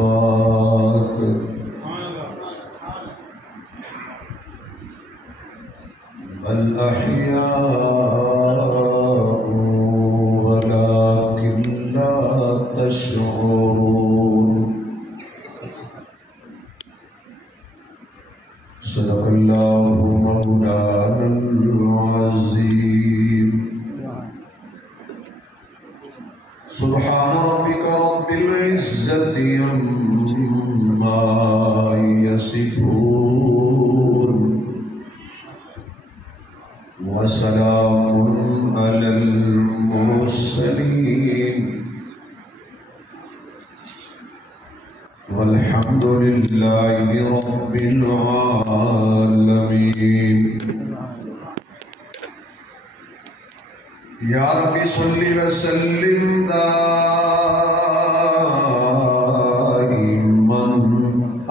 الأموات بل أحياء ولكن لا تشعرون صدق الله مولانا العظيم سبحان ربك رب العزة عما يصفون وسلام على المرسلين والحمد لله رب العالمين یا ربی صلی وسلم دائما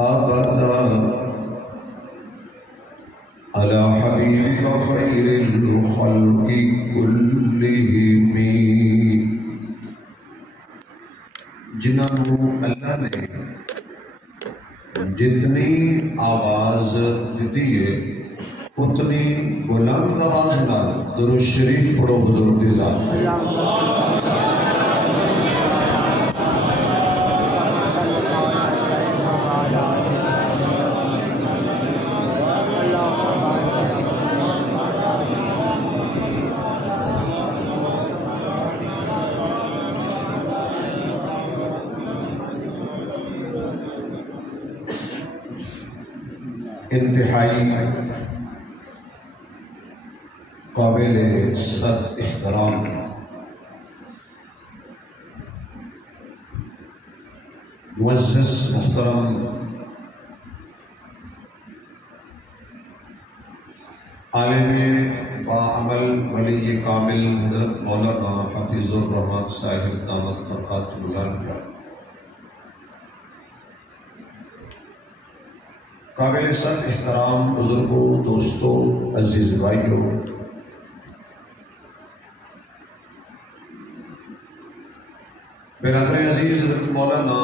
ابدا على حبیبک خیر الخلق کلہم جنہوں اللہ نے جتنی آواز دیتی ہے اتنی بلند آواز نہ درود شریف پڑھو حضور دی ذات پہ انتہائی قابل صد احترام معزز محترم عالم باعمل ولی کامل حضرت مولانا حفیظ الرحمن صاحب دامت برکاتہ العالیہ، قابل صد احترام بزرگوں، دوستوں، عزیز بھائیوں، برادر عزیز حضرت مولانا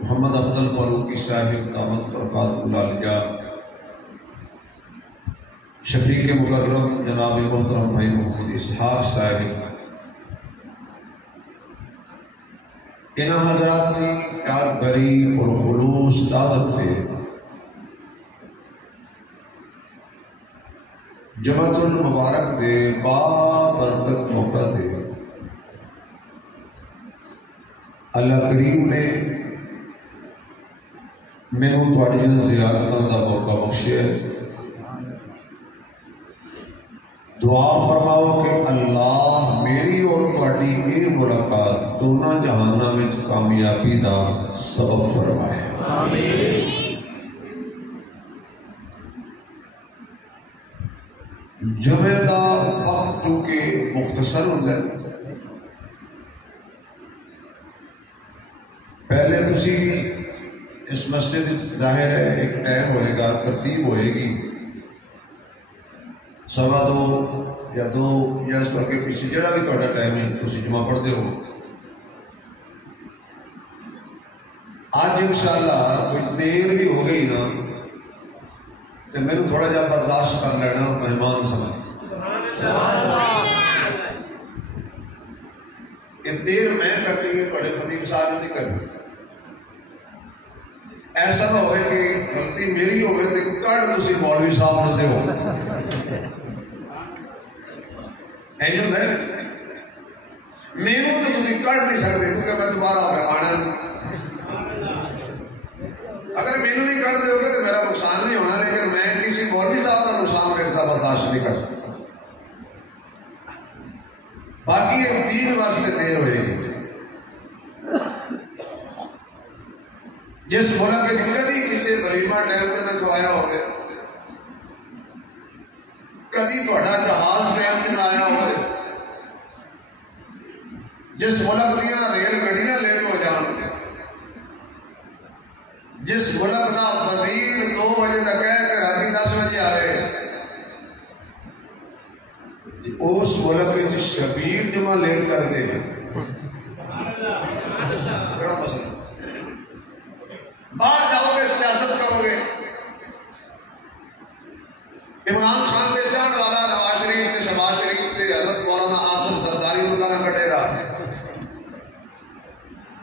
محمد افضل فاروقی صاحب دامت برکاتہ العالیہ، شفیق مکرم جناب محترم بھائی محمد اسحاق صاحب، انہاں حضرات نے پیار بھری اور خلوص دعوت دے جمعۃ المبارک دے با برکت موقع دے اللہ کریم نے میں تھوڑی زیارتوں کا موقع بخشے۔ دعا فرماؤ کہ اللہ میری اور تھوڑی یہ ملاقات دونوں جہانوں میں کامیابی دا سبب فرمائے۔ آمین۔ جمعہ دا وقت چونکہ مختصر ہوتا ہے، پہلے تسی اس مسجد ظاہر ہے ایک ٹائم ہوئے گا، ترتیب ہوئے گی، 2:15 یا 2 یا اس کے پیچھے جڑا بھی تھوڑا ٹائم ہے تسی جمعہ پڑھ دے ہو۔ آج انشاءاللہ کوئی دیر بھی ہو گئی نا تو میں نے تھوڑا جا برداشت کر لینا، مہمان سمجھ یہ دیر میں کرتی ہے تھوڑے خطیب صاحب نہیں کرتی، ایسا نہ ہوئے کہ غلطی میری ہوئے تو کڑ تسی مولوی صاحب نہ دے ہو اینجو میں میروں تو تسی کڑ نہیں سکتے کیونکہ میں دوبارہ آنا، اگر میروں نہیں کر دے ہوگے تو میرا نقصان نہیں ہونا، لیکن میں کسی مولوی صاحب کا نقصان کرتا برداشت نہیں کر سکتا۔ باقی یہ دین واسطے دیر ہوئے گی، جس ملک کے کبھی کسی ولیمہ ٹائم تے نہ کھوایا ہوگا، کبھی تھوڑا جہاز ٹائم تے نہ آیا ہوگا، جس ملک دیا ریل گڈیاں لیٹ ہو جان، جس ملک دا وزیر 2 بجے تک کہہ کے رات 10 بجے آئے، اس ملک میں شبیر جمعہ لیٹ کر دے، کڑا مسئلہ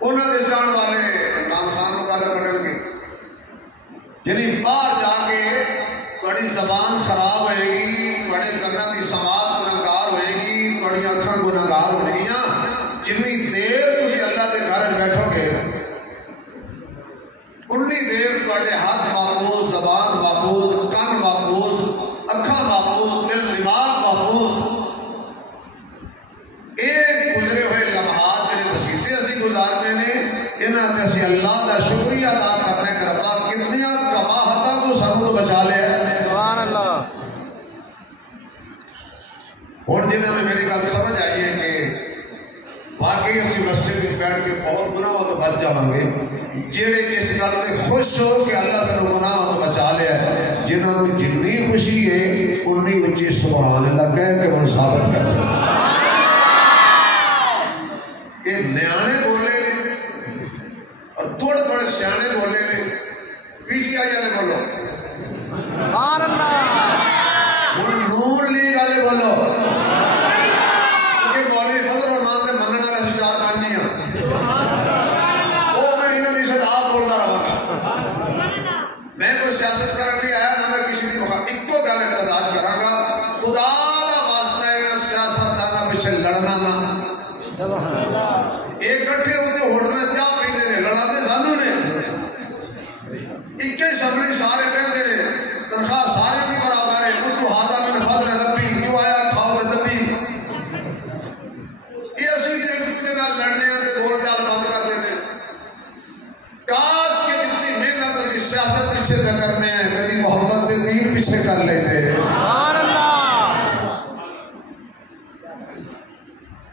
انہوں نے جان والے عمران خان کو گل کرن گے، یعنی باہر جا کے تھوڑی زبان خراب ہوئے گی، تھوڑے کناں دی سماعت گنہگار ہوئے گی، تھوڑی اکھاں گنہگار ہو گیاں، جنی دیر تسی اللہ دے گھر بیٹھو گے انی دیر تھوڑے ہاتھ محفوظ، زبان محفوظ، کن محفوظ، اکھاں محفوظ، دل دماغ محفوظ۔ ایک گزرے ہوئے لمحات میرے بسیطے اسی گزارنے نے انہاں تے اسی اللہ دا شکریہ ادا کرنے کا ربا کتنیاں کماہتاں تو سانوں تو بچا لیا۔ سبحان اللہ۔ اور جنہوں نے میری گل سمجھ آئی ہے کہ واقعی اسی مسجد میں بیٹھ کے بہت گناہوں تو بچ جاؤں گے، جیڑے اس گل سے خوش ہو کہ اللہ تعالیٰ گناہوں تو بچا لیا، جنہوں نے جتنی خوشی ہے انی اچھی سبحان اللہ کہہ کے من ثابت کر دیں۔ یہ نیانے بولے اور تھوڑے تھوڑے سیانے بولے نے، پی ٹی آئی والے بولو، سبحان اللہ، نور لیگ والے بولو، کہ مولوی فضل الرحمان نے مننا رہے سے چار پانچ نہیں ہیں، وہ میں انہوں نے سے آپ بولنا رہا، میں کوئی سیاست کرنے نہیں آیا، نہ میں کسی دی مخاطب ایک کو گل اقتدار کراں گا، خدا دا واسطہ ہے سیاست دانا پیچھے لڑنا نہ، ایک کٹھے ہوتے ہوڑنا چاہ پیندے نے، لڑا دے سانوں نے، اکے شملی سارے کہندے نے، تنخواہ سارے دی برابر ہے، کتو ہادہ من فضل ربی، جو آیا کھاؤ دے دبی، یہ اسی جو ایک دوسرے نال لڑنے ہیں تے بول چال بند کر دیتے، کاش کے جتنی محنت اسی سیاست پیچھے سے کرنے ہیں، کبھی محبت دے دین پیچھے کر لیتے ہیں۔ سبحان اللہ۔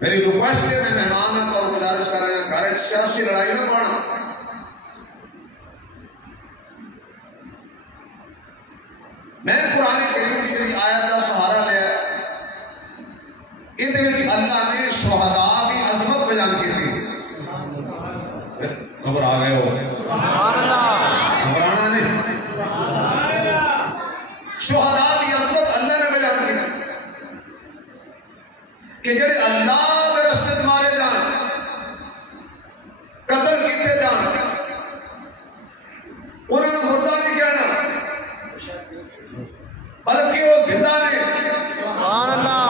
میری ریکویسٹ ہے، میں مہمان اور گزارش کر رہے ہیں، گھر ایک سیاسی لڑائی نہ پڑھنا، میں قرآن کریم کی آیت کا سہارا لیا، اس میں اللہ نے شہداء کی عظمت بیان کی تھی، خبر آ گئے ہو، گھبرانا نہیں، شہداء کی عظمت اللہ نے بیان کی کہ جڑے اللہ کے راستے مارے جان، قتل کیتے جان، انہوں نے مردہ نہیں کہنا بلکہ وہ زندہ نے۔ سبحان اللہ۔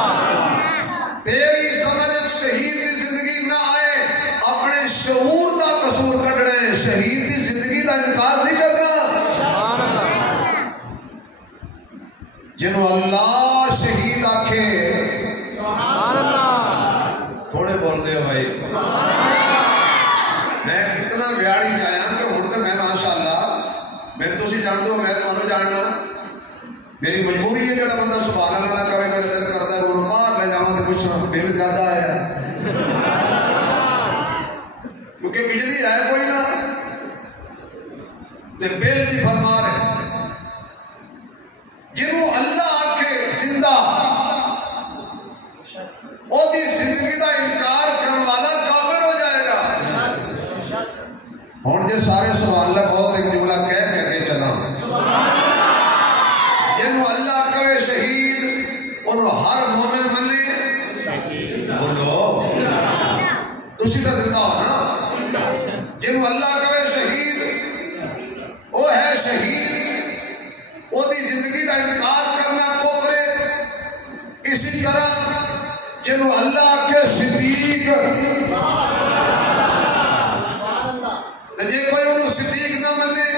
تیری سمجھ شہید کی زندگی نہ آئے، اپنے شعور کا قصور کٹنے، شہید کی زندگی کا انکار نہیں کرنا۔ سبحان اللہ۔ جنہوں اللہ شہید آکھے، سبحان اللہ، تھوڑے بول دے بھائی، میں کتنا ویاڑی جایا کہ ہوں تو میں ماشاءاللہ میں تو سی جان دو، میں تو جاننا، میری مجبوری ہے جڑا بندہ سبحان اللہ نہ کہے، میرے دل کرتا ہے وہ باہر لے جاؤں تو کچھ بل زیادہ ہے، کیونکہ بجلی ہے کوئی نہ، تے بل دی فرما ہے، جنہوں اللہ آکھے زندہ، وہ دی زندگی دا انکار کرنے والا کافر ہو جائے گا۔ ہوں جی سارے سبحان اللہ بہت ایک جملہ کہہ کے چلا، جنہوں اللہ کہے شہید انہوں ہر مومن منے، بولو تسی تو زندہ ہو نا، جنہوں اللہ کہے شہید وہ ہے شہید، وہ دی زندگی کا انکار کرنا کفر ہے۔ اسی طرح جنہوں اللہ کے صدیق، جے کوئی انہوں صدیق نہ منے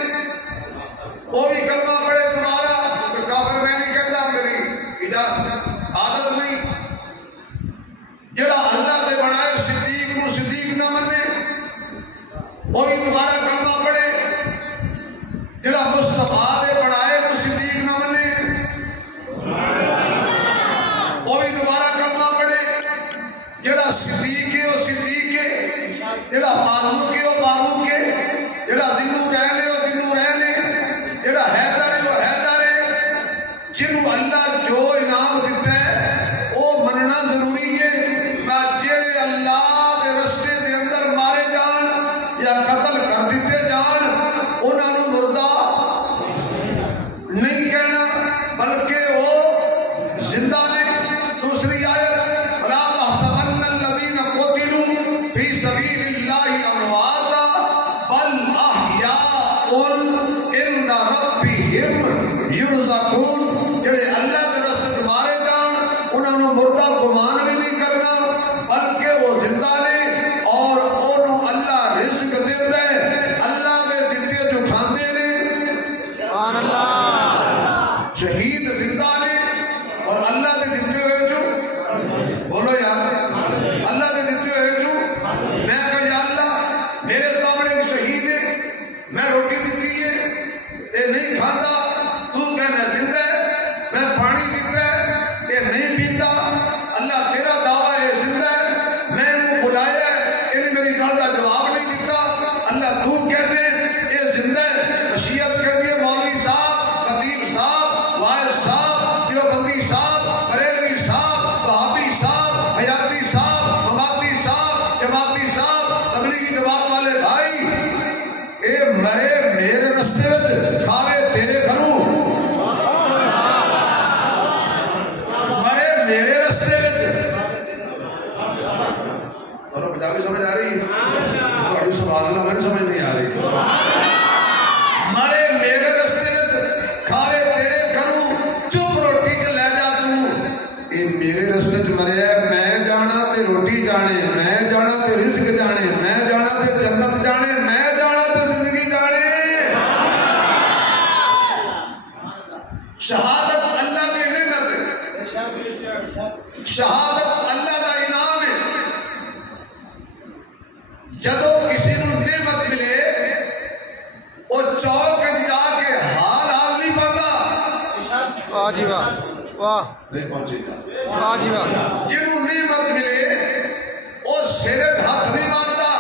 وہ بھی کلمہ پڑھے تمہارا تو کافر میں نہیں کہتا، میری عادت نہیں، جڑا اللہ نے بنائے صدیق نو صدیق نہ منے وہ بھی تمہارا کلمہ پڑھے، جڑا مصطفیٰ نے بنائے تو صدیق نہ منے وہ بھی تمہارا کلمہ پڑھے، جڑا صدیق ہے وہ صدیق ہے، جڑا فاروق ہے وہ فاروق ہے، جڑا دنوں رہنے وہ دنوں رہنے، جڑا حیدر ہے وہ حیدر ہے۔ جنہوں اللہ جو انعام دیتا ہے وہ مننا ضروری ہے، نہ جڑے اللہ کے رستے دے اندر مارے جان یا قتل کر دیتے جان انہوں نے مردہ نہیں کہنا، بلکہ وہ زندہ نے۔ دوسری آیت، وَلَا تَحْسَبَنَّ الَّذِينَ قُتِلُوا فِي سَبِيلِ اللَّهِ أَمْوَاتًا یہ نہیں کھانا، تو کہنا زندہ ہے، میں پانی پیتا ہے یہ نہیں پیتا، اللہ تیرا دعویٰ ہے زندہ ہے، میں انہوں بلایا ہے انہیں میری گل کا جواب نہیں دیتا، اللہ تو کہتے یہ زندہ ہے، مشیت کہتی ہے مولوی صاحب، خطیب صاحب، وائز صاحب، دیوبندی صاحب، بریلوی صاحب، وہابی صاحب، حیاتی صاحب، مماتی صاحب، جماعتی صاحب، تبلیغی جماعت والے بھائی، اے مرے میرے رستے میں کھاوے تیرے گھروں، مرے میرے رستے میں اور پنجابی سمجھ آ رہی تھوڑی سوال اللہ میں سمجھ نہیں آ رہی، مرے میرے رستے میں کھاوے تیرے گھروں، چپ روٹی کے لے جا تو، اے میرے رستے میں مرے میں جانا تے روٹی جانے، میں جانا تے رزق جانے، میں جانا تے جنت جانے، میں جانا تے زندگی جانے، شہادت اللہ کی نعمت ہے، شہادت اللہ کا انعام ہے، جدو کسی نو نعمت ملے وہ چوک جا کے حال نہیں پاتا، واہ جی واہ، واہ نہیں پہنچے گا، واہ جی واہ، جنہوں نعمت ملے وہ سرے ہاتھ نہیں مارتا،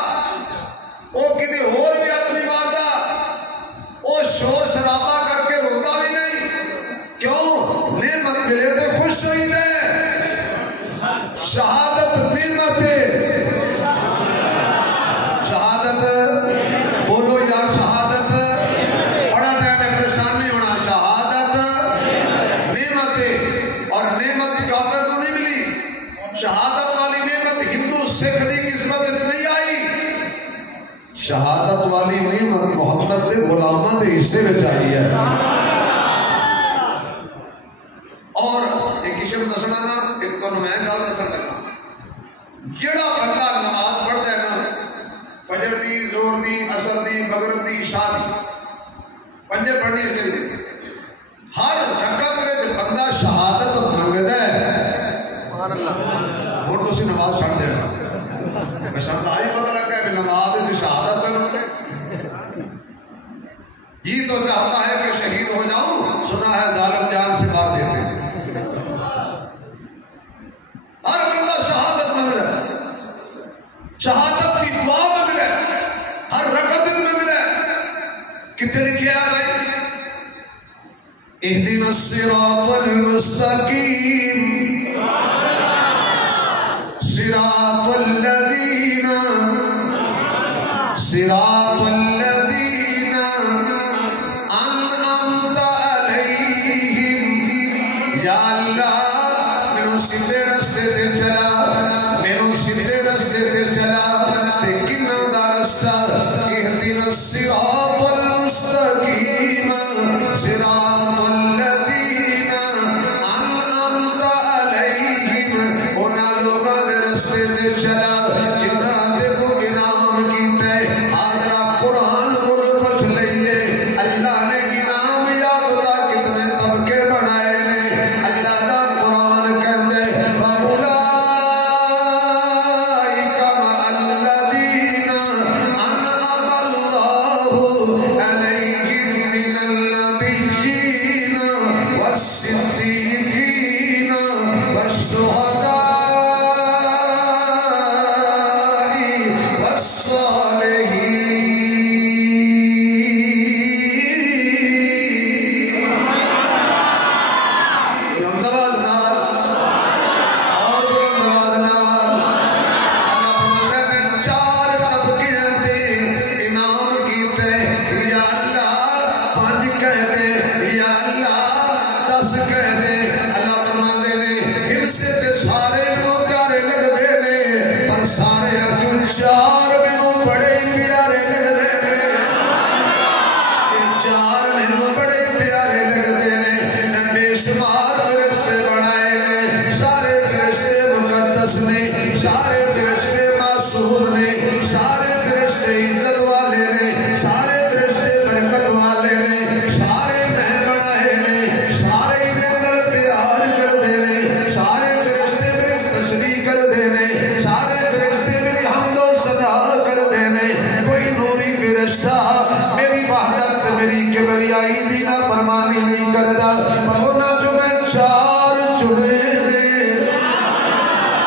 وہ کسی اور بھی ہاتھ نہیں مارتا، وہ شور شرابہ کر کے روتا بھی نہیں، کیوں؟ نعمت ملے تو خوش ہوئی ہے، شہادت نعمت ہے، شہادت بولو یار، شہادت بڑا ٹائم ہے پریشان نہیں ہونا، شہادت نعمت ہے، اور نعمت کافر کو نہیں ملی، شہادت والی نعمت ہندو سکھ دی قسمت نہیں آئی، شہادت والی نعمت محمد دے غلاماں دے حصے میں چاہیے، اور ایک کسی کو دسنا نا، ایک تو میں گل دسن لگا، جڑا بندہ نماز پڑھتا ہے نا، فجر دی، زور دی، عصر دی، مغرب دی، عشاء دی، پنجے پڑھنی چاہیے، ہر رکعت میں بندہ شہادت منگدا ہے، سبحان اللہ، اور تو اسی نماز چھڑ دینا، میں سب آئی پتہ لگا ہے کہ نماز ہے شہادت پہ منگے، یہ تو چاہتا ہے کہ شہید ہو جاؤں، سنا ہے ظالم جان سے مار دیتے، ہر بندہ شہادت منگ رہا ہے، شہادت کی دعا منگ رہا ہے، ہر رکعت میں منگ رہا ہے، کتنے لکھے ہیں بھائی؟ اہدنا الصراط المستقیم صراط الذین انعمت علیہم، یا اللہ میں سیدھے رستے تے چلا، میں سیدھے رستے تے چلا، تے کنہ دا رستہ، اہدنا الصراط المستقیم صراط الذین انعمت علیہم، انہاں لوگاں دے رستے تے چلا جنہاں دے تو انعام کیتا ہے، آدھرا قرآن کو پڑھ لئیے، اللہ نے انعام یافتہ کتنے طبقے بنائے نے، اللہ دا قرآن کہتے ہیں فَأُولَئِكَ مَعَ الَّذِينَ أَنْعَمَ اللَّهُ عَلَيْهِم مِّنَ النَّبِيِّينَ وَالصِّدِّيقِينَ وَالشُّهَدَاءِ فرشتہ میری وحدت میری کبریائی دی نا فرمانی نہیں کردا پہنا جو میں چار چڑے نے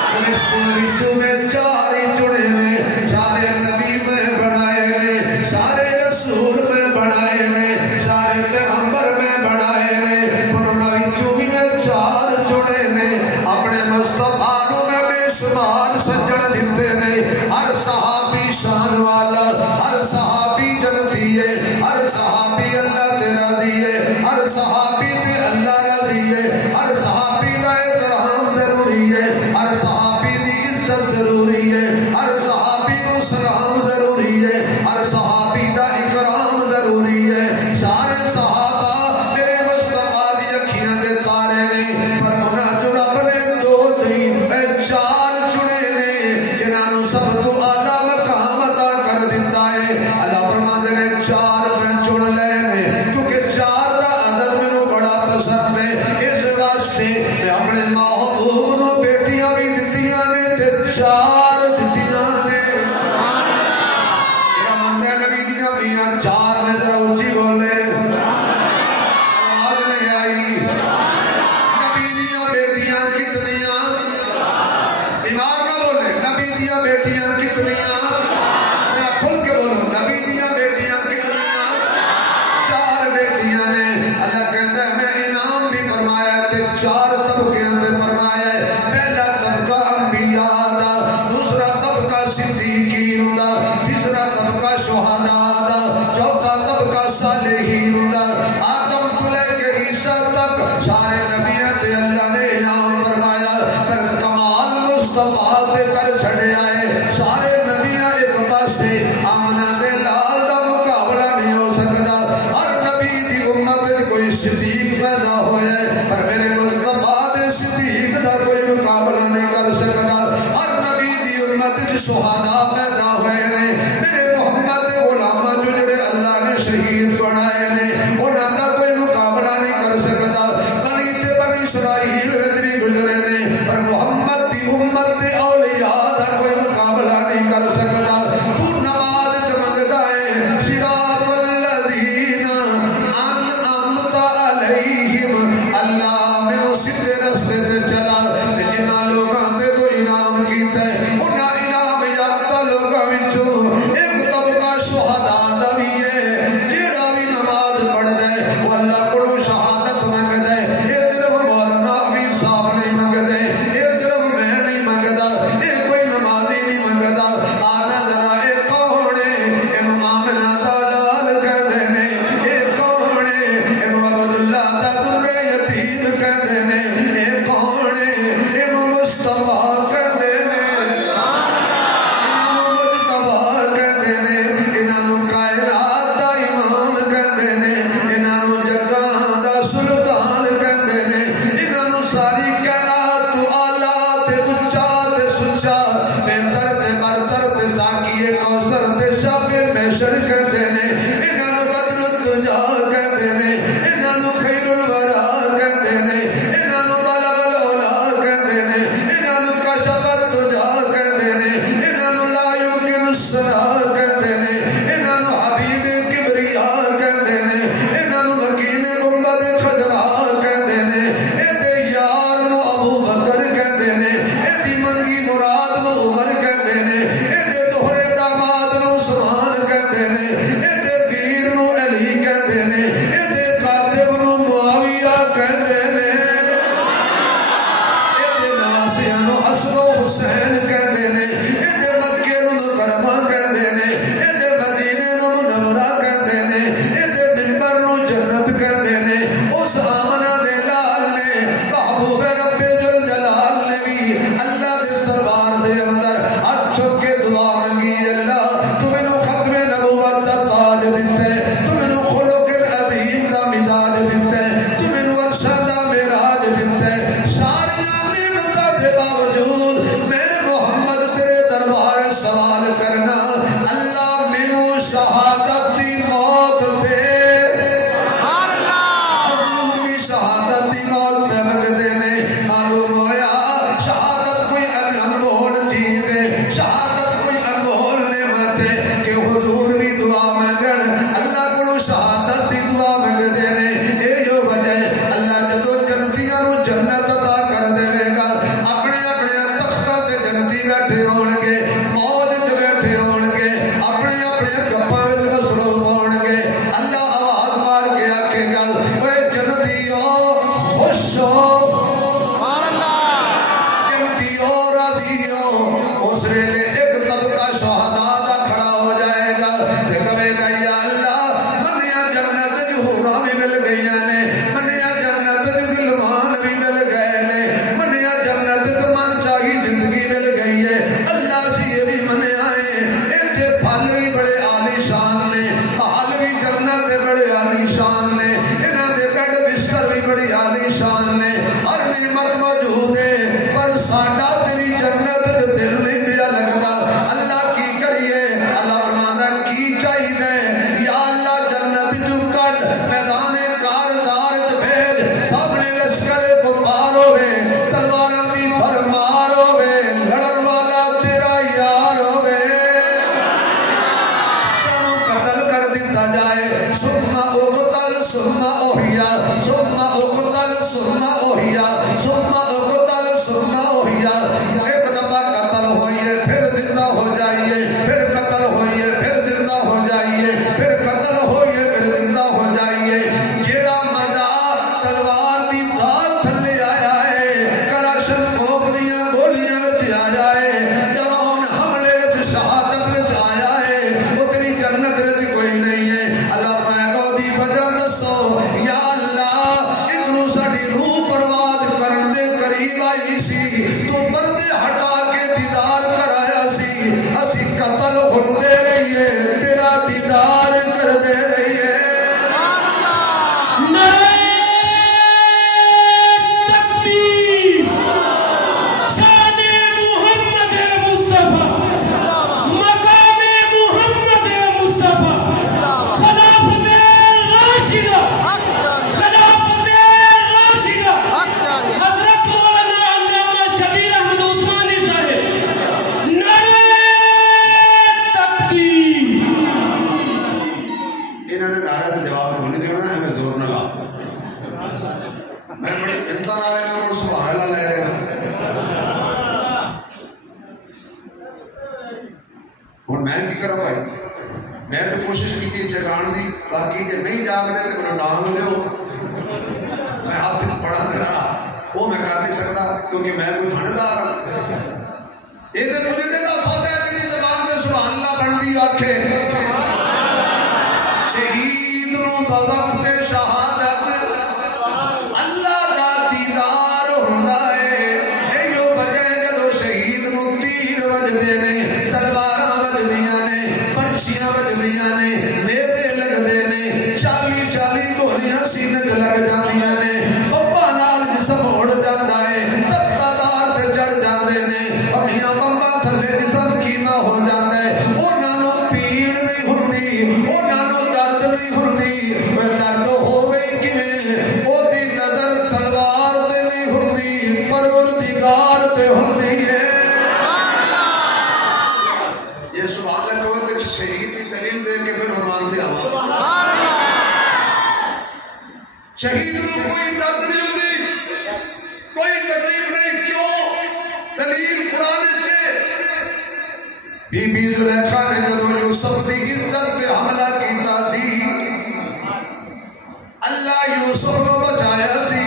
فرشتے جو میں چار چڑے نے سارے نبی میں بنائے نے سارے رسول میں بنائے نے سارے پیغمبر میں بنائے نے پہنا جو میں چار چڑے نے اپنے مصطفیٰ نو میں بے شمار سجن دیتے نے ہر صحابی شان والا ہر صحابی جنتی ہے ہر صحابی اللہ تیرا دیئے ہر صحابی تے اللہ را دیئے ہر صحابی کا احترام ضروری ہے ہر صحابی دی عزت ضروری ہے ہر صحابی کو سلام ضروری ہے ہر صحابی دا اکرام ضروری ہے سارے صحابہ میرے مصطفیٰ دی اکھیاں دے تارے نے پر انہاں جو رب نے دو دی اے چار چڑے نے جنہاں سب تو اعلیٰ مقام عطا کر دیتا ہے اللہ فرماندے نے چار میں چن لے نے کیونکہ چار دا عدد میرے بڑا پسند ہے اس واسطے میں اپنے محبوب نو بیٹیاں بھی دتیاں نے تے چار دتیاں نے امام نے نبی دیاں میاں چار نے ذرا اونچی بولے آواز نہیں آئی نبی دیاں بیٹیاں کتنیاں بیمار نہ بولے نبی دیاں بیٹیاں کتنیاں میرا کھل کے بولو نبی دیاں بیٹیاں کتنیاں چار بیٹیاں نے اللہ کہتا ہے میں انعام بھی فرمایا تے چار طبقے اندر فرمایا ہے پہلا طبقہ انبیاء دا دوسرا طبقہ صدیقین دا تیسرا طبقہ شہداء دا چوتھا طبقہ صالحین دا آدم تو لے کے عیسیٰ تک سارے نبیوں تے اللہ نے انعام فرمایا پر کمال مصطفیٰ تے کر چھڑے آئے سارے نبیوں ایک پاسے آمنہ دے لال دا مقابلہ نہیں ہو سکتا ہر نبی دی امت کوئی صدیق پیدا ہوئے پر میرے مصطفیٰ دے صدیق دا کوئی مقابلہ نہیں کر سکتا ہر نبی دی امت شہداء پیدا ہوئے نے میرے محمد دے غلامہ جو جڑے اللہ نے شہید بنائے نے انہاں دا کوئی مقابلہ نہیں کر سکتا ولید بن اسرائیل بھی گزرے نے پر محمد دی امت دے اولیاء دا کوئی مقابلہ نہیں کر سکتا تو نماز جمگدا ہے صراط الذین انعمت علیہم اللہ میں اسی راستے تے چلا جنہاں لوگاں تے تو انعام کیتا ہے انہاں انعام یافتہ لوگاں وچوں ایک طبقہ شہداء دا بھی ہے جیڑا بھی نماز پڑھدا ہے وہ اللہ کولوں شہادت منگدا ہے اے صرف مولانا بھی صاحب نہیں منگدے اے صرف میں نہیں منگدا اے کوئی نمازی نہیں منگدا آنا ذرا اے کون ہے اینو آمنہ دا لال کہندے نے اے کون ہے اینو عبداللہ دا در یتیم کہندے نے اے کون ہے اینو مصطفیٰ کہندے نے انہاں مجتبیٰ کہندے نے انہاں کائنات دا امام کہندے نے انہاں جگاں دا سلطان کہندے نے انہاں ساری کائنات تو اعلیٰ تے اونچا تے سچا بہتر تے برتر تے ذاکیے کوثر تے شافع محشر کہندے نے انہاں بدر الدجا کہندے نے انہاں خیر الورا کہندے نے انہاں بلغ العلا کہندے نے انہاں کشف الدجا کہندے نے انہاں لا یمکن الصلا کہندے نے انہاں حبیب کبریاء کہندے نے انہاں مکین گنبد خضرا کہندے نے اے دے یار نو ابو بکر کہندے نے اے دی منگی مراد نو عمر کہندے نے اے دے دوہرے داماد نو عثمان کہندے نے عالی شان نے انہاں دے بیڈ بستر بھی بڑی عالی شان نے ہر نعمت موجود ہے پر ساڈا تیری جنت تے دل نہیں پیا لگدا اللہ کی کریے اللہ فرماندا کی چاہیے یا اللہ جنت جو کٹ میدان کارزار تے بھیج سامنے لشکر کفار ہوے تلواراں دی بھرمار ہوے لڑن والا تیرا یار ہوے سانو قتل کر دتا جائے ثم اقتل ثم احیا ثم اقتل ثم احیا ثم اقتل ثم احیا ایک دفعہ قتل ہوئیے پھر زندہ ہو جائیے پھر قتل ہوئیے پھر زندہ ہو جائیے پھر قتل ہوئیے پھر زندہ ہو جائیے جیڑا مزہ تلوار دی دھار تھلے آیا ہے کراشن خوف دیاں گولیاں وچ آیا ہے جوان حملے وچ شہادت وچ آیا ہے وہ تیری جنت وچ کوئی نہیں ہے اللہ میں کو دی وجہ دسو یا اللہ ادھروں ساڈی روح پرواز کرن دے قریب آئی سی تو پردے ہٹا کے دیدار کرایا سی اسی قتل ہوندے رہیے تیرا دیدار کردے رہیے انہوں نے نعرہ کا جواب ہونے دینا ہے میں زور نہ لا میں بڑی انتا نہ رہنا اور سبحان اللہ لے رہے اور میں کی کروں بھائی میں تو کوشش کی تھی جگان دی باقی کہ نہیں جاگ دے تو میرا ڈانگ لے ہو میں ہاتھ پڑھا دے رہا وہ میں کر نہیں سکتا کیونکہ میں کوئی بھنڈدار یہ تو مجھے دے دا سوتا ہے تیری زبان تے سبحان اللہ بن دی آنکھیں شہید نو بوقت شہادت اللہ دا دیدار ہوندا ہے ایو وجہ جدو شہید نو تیر وجدے نے تلواراں وجدیاں نے پرچیاں وجدیاں نے نیزے لگدے نے 40 گولیاں سینے تے لگ جاندیاں نے بمبا نال جسم اڑ جاندا ہے تختادار تے چڑھ جاندے نے امیاں بمبا تھلے جسم کیما ہو جاندا ہے انہاں نو پیڑ نہیں ہوندی انہاں نو درد نہیں ہوندی وہ درد ہوے کیویں او دی نظر تلوار تے نہیں ہوندی پروردگار تے ہوندی ہے یہ سبحان اللہ کہو تے شہید کی دلیل دے کے پھر فرمان دے سبحان اللہ شہید نو کوئی درد نہیں ہوندی کوئی تکلیف نہیں کیوں دلیل قرآن سے بی بی زلیخا نے جدو یوسف دی عزت پہ حملہ کیتا سی اللہ یوسف نو بچایا سی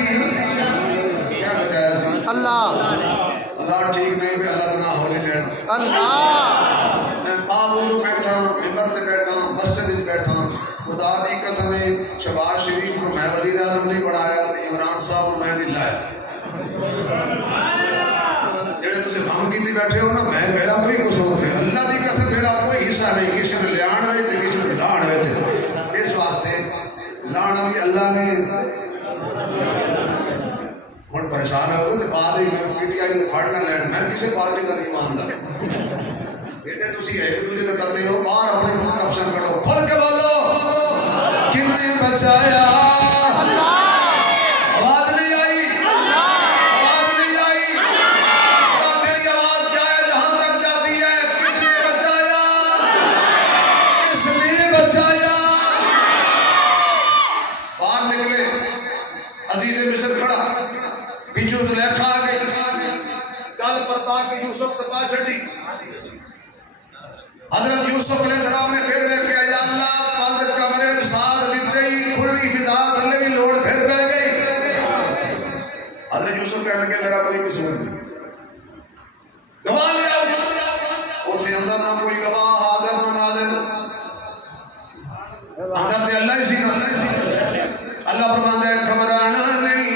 کیا بچایا سی اللہ ٹھیک نہیں بھی اللہ دنا ہولی لین میں باوضو بیٹھا ممبر تے بیٹھا مسجد وچ بیٹھا خدا دی قسم شہباز شریف کو میں وزیر اعظم نہیں بنایا تے عمران صاحب کو میں نہیں لایا جڑے تسی غم کیتی بیٹھے ہو نا میں میرا کوئی قصور نہیں اللہ دی قسم میرا کوئی حصہ نہیں کسی نے لیان ہوئے تے کسی نے لان ہوئے تھے اس واسطے لانا بھی اللہ نے ہن پریشان ہو گئے تے بعد ہی میں پی ٹی آئی نے پھڑنا لین میں کسی پارٹی دا نہیں ماندا بیٹے تسی ایک دوسرے تے کرتے ہو باہر اپنے کپشن کرو پھڑ کے بولو کن نے بچایا آواز نہیں آئی آواز نہیں آئی تیری آواز جائے جہاں تک جاتی ہے کس نے بچایا کس نے بچایا باہر نکلے عزیز مصر کھڑا پیچھو زلیخا آ گئی گل پرتا کے یوسف تپا چھڑی حضرت یوسف علیہ السلام نے پھر دیکھا یا اللہ بند کمرے ساتھ دیتے ہی کھلی فضا تھلے بھی لوڑ پھر بہ گئی حضرت یوسف کہنے لگے میرا کوئی قصور نہیں گواہ لے آؤ اتنے اندر نہ کوئی گواہ حاضر نہ ناظر اندر تے اللہ ہی سی اللہ فرماتا ہے گھبرانا نہیں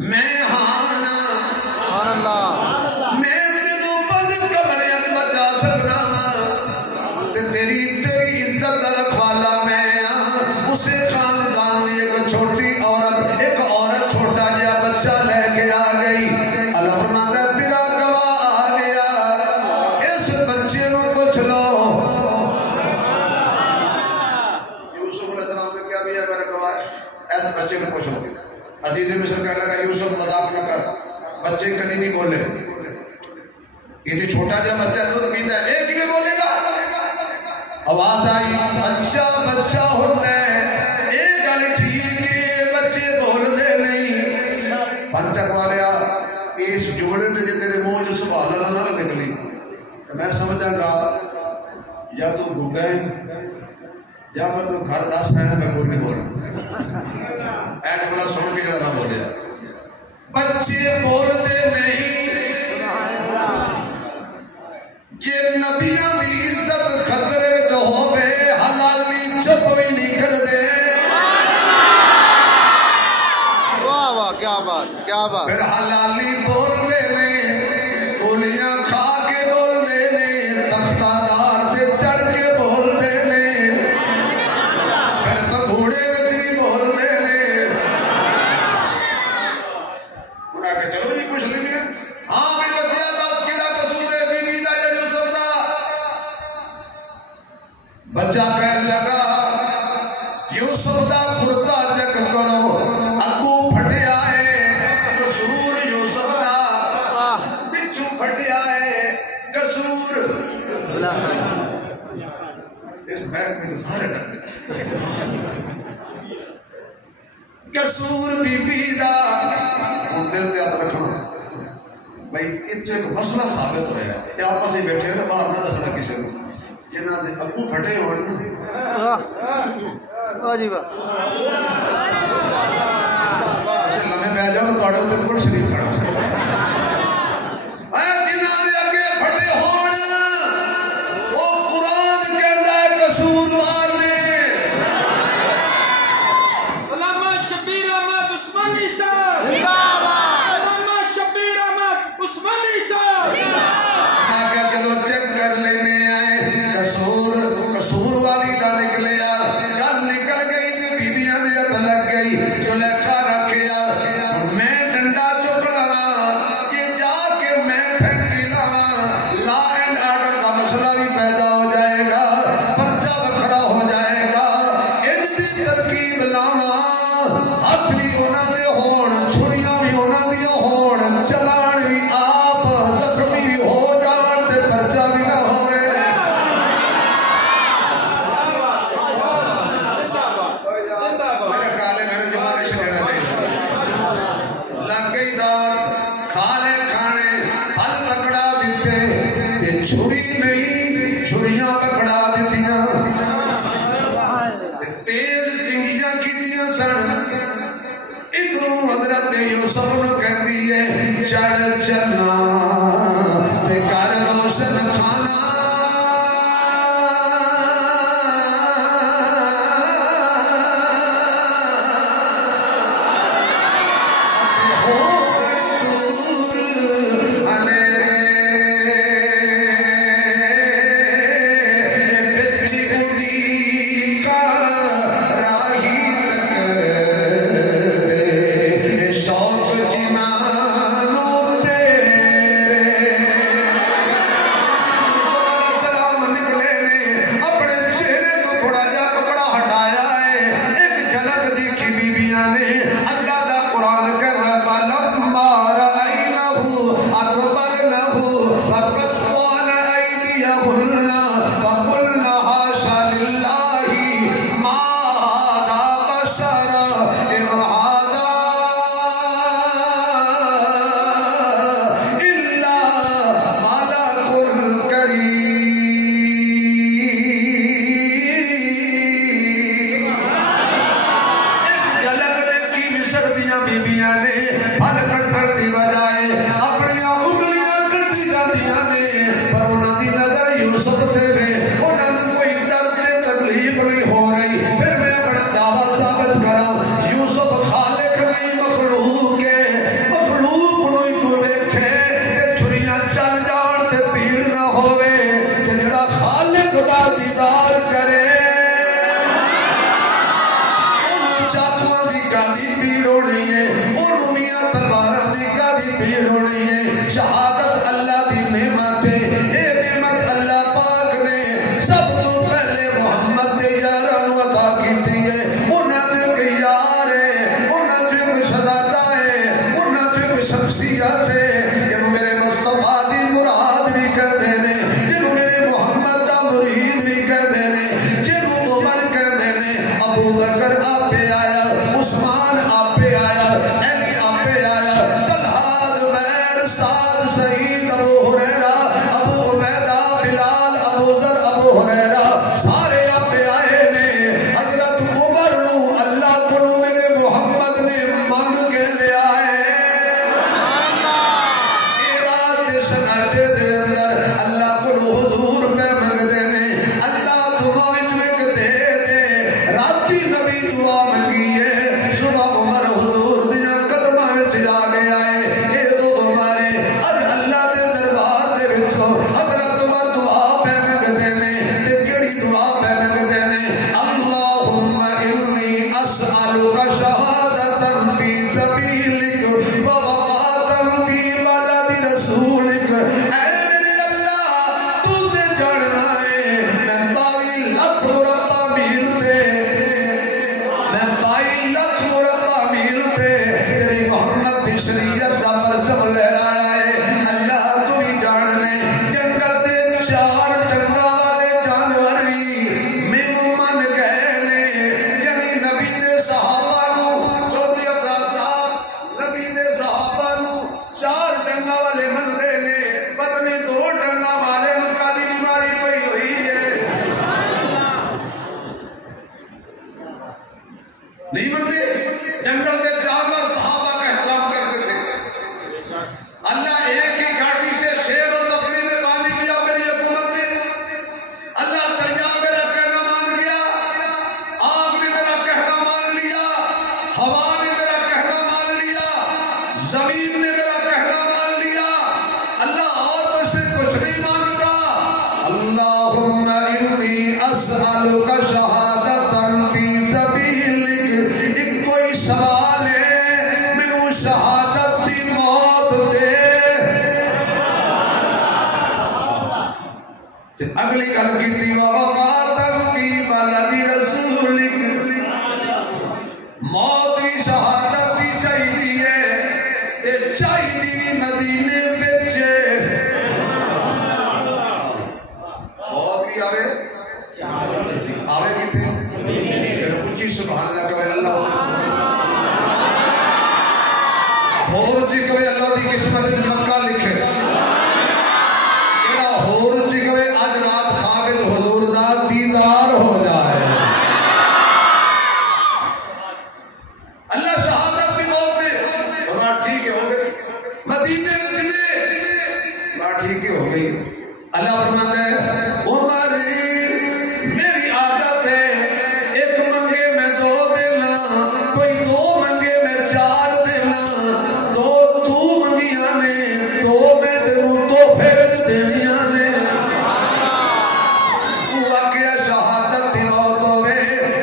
میں ہاں نا میں تینوں بند کمرے بچا سکنا تے تیری عزت بولے. یہ تو چھوٹا جا بچہ دودھ پیتا ہے, ایک میں بولے گا. آواز آئی بچہ بچہ ہوتا ہے, ایک گل ٹھیک ہے بچے بول دے نہیں. پنچک والے اس جوڑے تے جے تیرے منہ جو سبحان اللہ نہ نکلی تو میں سمجھا گا یا تو گنگا ہے یا پھر تو گھر 10 ہے میں کوئی نہیں بولنا. اے جملہ سن کے جڑا نہ بولے بچے بولتے نہیں. یہ نبیاں دی عزت خطرے جو ہوے حلالی چپ بھی نہیں کردے. واہ واہ کیا بات کیا بات. پھر حلالی بولتے نہیں, گولیاں کھا کے بولتے نہیں, تختہ دار تے چڑھ کے بولتے نہیں, پھر بگوڑے میں بھی بولتے نہیں. انہاں کہ چلو جی کچھ نہیں ہے. ہاں بھی بچیا بات کدا قصور ہے بی بی دا یا یوسف دا. بچہ کہنے لگا یوسف دا کرتا چک کرو, اگو پھٹیا ہے قصور یوسف دا, پچھو پھٹیا ہے قصور. اس بیٹھ میں سارے ڈرتے قصور بی بی دا. ہم دل دے یاد رکھنا بھائی اتنے ایک مسئلہ ثابت ہوا ہے. یہ آپس ہی بیٹھے ہیں باہر نہ دسنا کسی کو. جنہاں دے ابو پھٹے ہوئے واہ جی واہ. اسے لمحے پہ جاؤ تو توڑے ہوتے کون شریف کھڑا. اے جنہاں دے اگے پھٹے ہون وہ قرآن کہندا ہے قصور والے. علامہ شبیر احمد عثمانی صاحب زندہ باد. علامہ شبیر احمد عثمانی صاحب زندہ باد. میں کہا چلو چیک کر لینے آئے قصور والی دا نکلیا. گل نکل گئی تے بیبیاں دے ہتھ لگ گئی. زلیخا رکھیا میں ڈنڈا چک لواں کہ جا کے میں پھینکی لواں. لا اینڈ آرڈر کا مسئلہ بھی پیدا ہو جائے گا, پرچہ بکھرا ہو جائے گا. ان دی ترکیب لاواں, ہاتھ بھی انہاں دے ہون, چھریاں بھی انہاں دی ہون, چلان بھی آپ, زخمی بھی ہو جان تے پرچہ بھی نہ ہوئے. میرے خیال ہے میں نے زمانے سے لینا چاہیے. لگ گئی دار, کھا لے کھانے, پھل پکڑا دیتے تے چھری نہیں چھریاں پکڑا دیتیاں. تے تیز چنگیاں کیتیاں سن. ادھروں حضرت یوسف نو کہندی ہے چڑھ چلنا تے کر روشن خانہ. شہادت اللہ دی نعمت ہے. اے نعمت اللہ پاک نے سب تو پہلے محمد دے یاراں نوں عطا کیتی ہے. انہاں دے کہ یار ہے, انہاں دے کہ صداقت ہے, انہاں دے کہ شخصیت ہے. اسألک شہادۃ فی سبیلک، ایک کوئی سوال ہے مینوں شہادت دی موت دے۔ اگلی گل کیتی وفاتن فی بلد رسولک، موت کی شہادت بھی چاہیے تے چاہیے مدینے وچ۔ موت کی آوے آوے کتے اونچی سبحان اللہ کہے اللہ ہور جی کہے اللہ دی قسمت وچ مکہ لکھے، جڑا ہور جی کہے اج رات خواب حضور دا دیدار ہو جائے۔ اللہ شہادت کی موت دے، ہمارا ٹھیک ہے ہو گئی مدینے میں ٹھیک ہو گئی۔ اللہ فرماتا ہے عمر میری عادت ہے ایک منگے میں دو دینا، کوئی دو منگے میں چار دینا، دو تو منگیاں نے دو میں تینوں دو پھر دینیاں نے۔ تو آکھیا شہادت دی موت ہوئے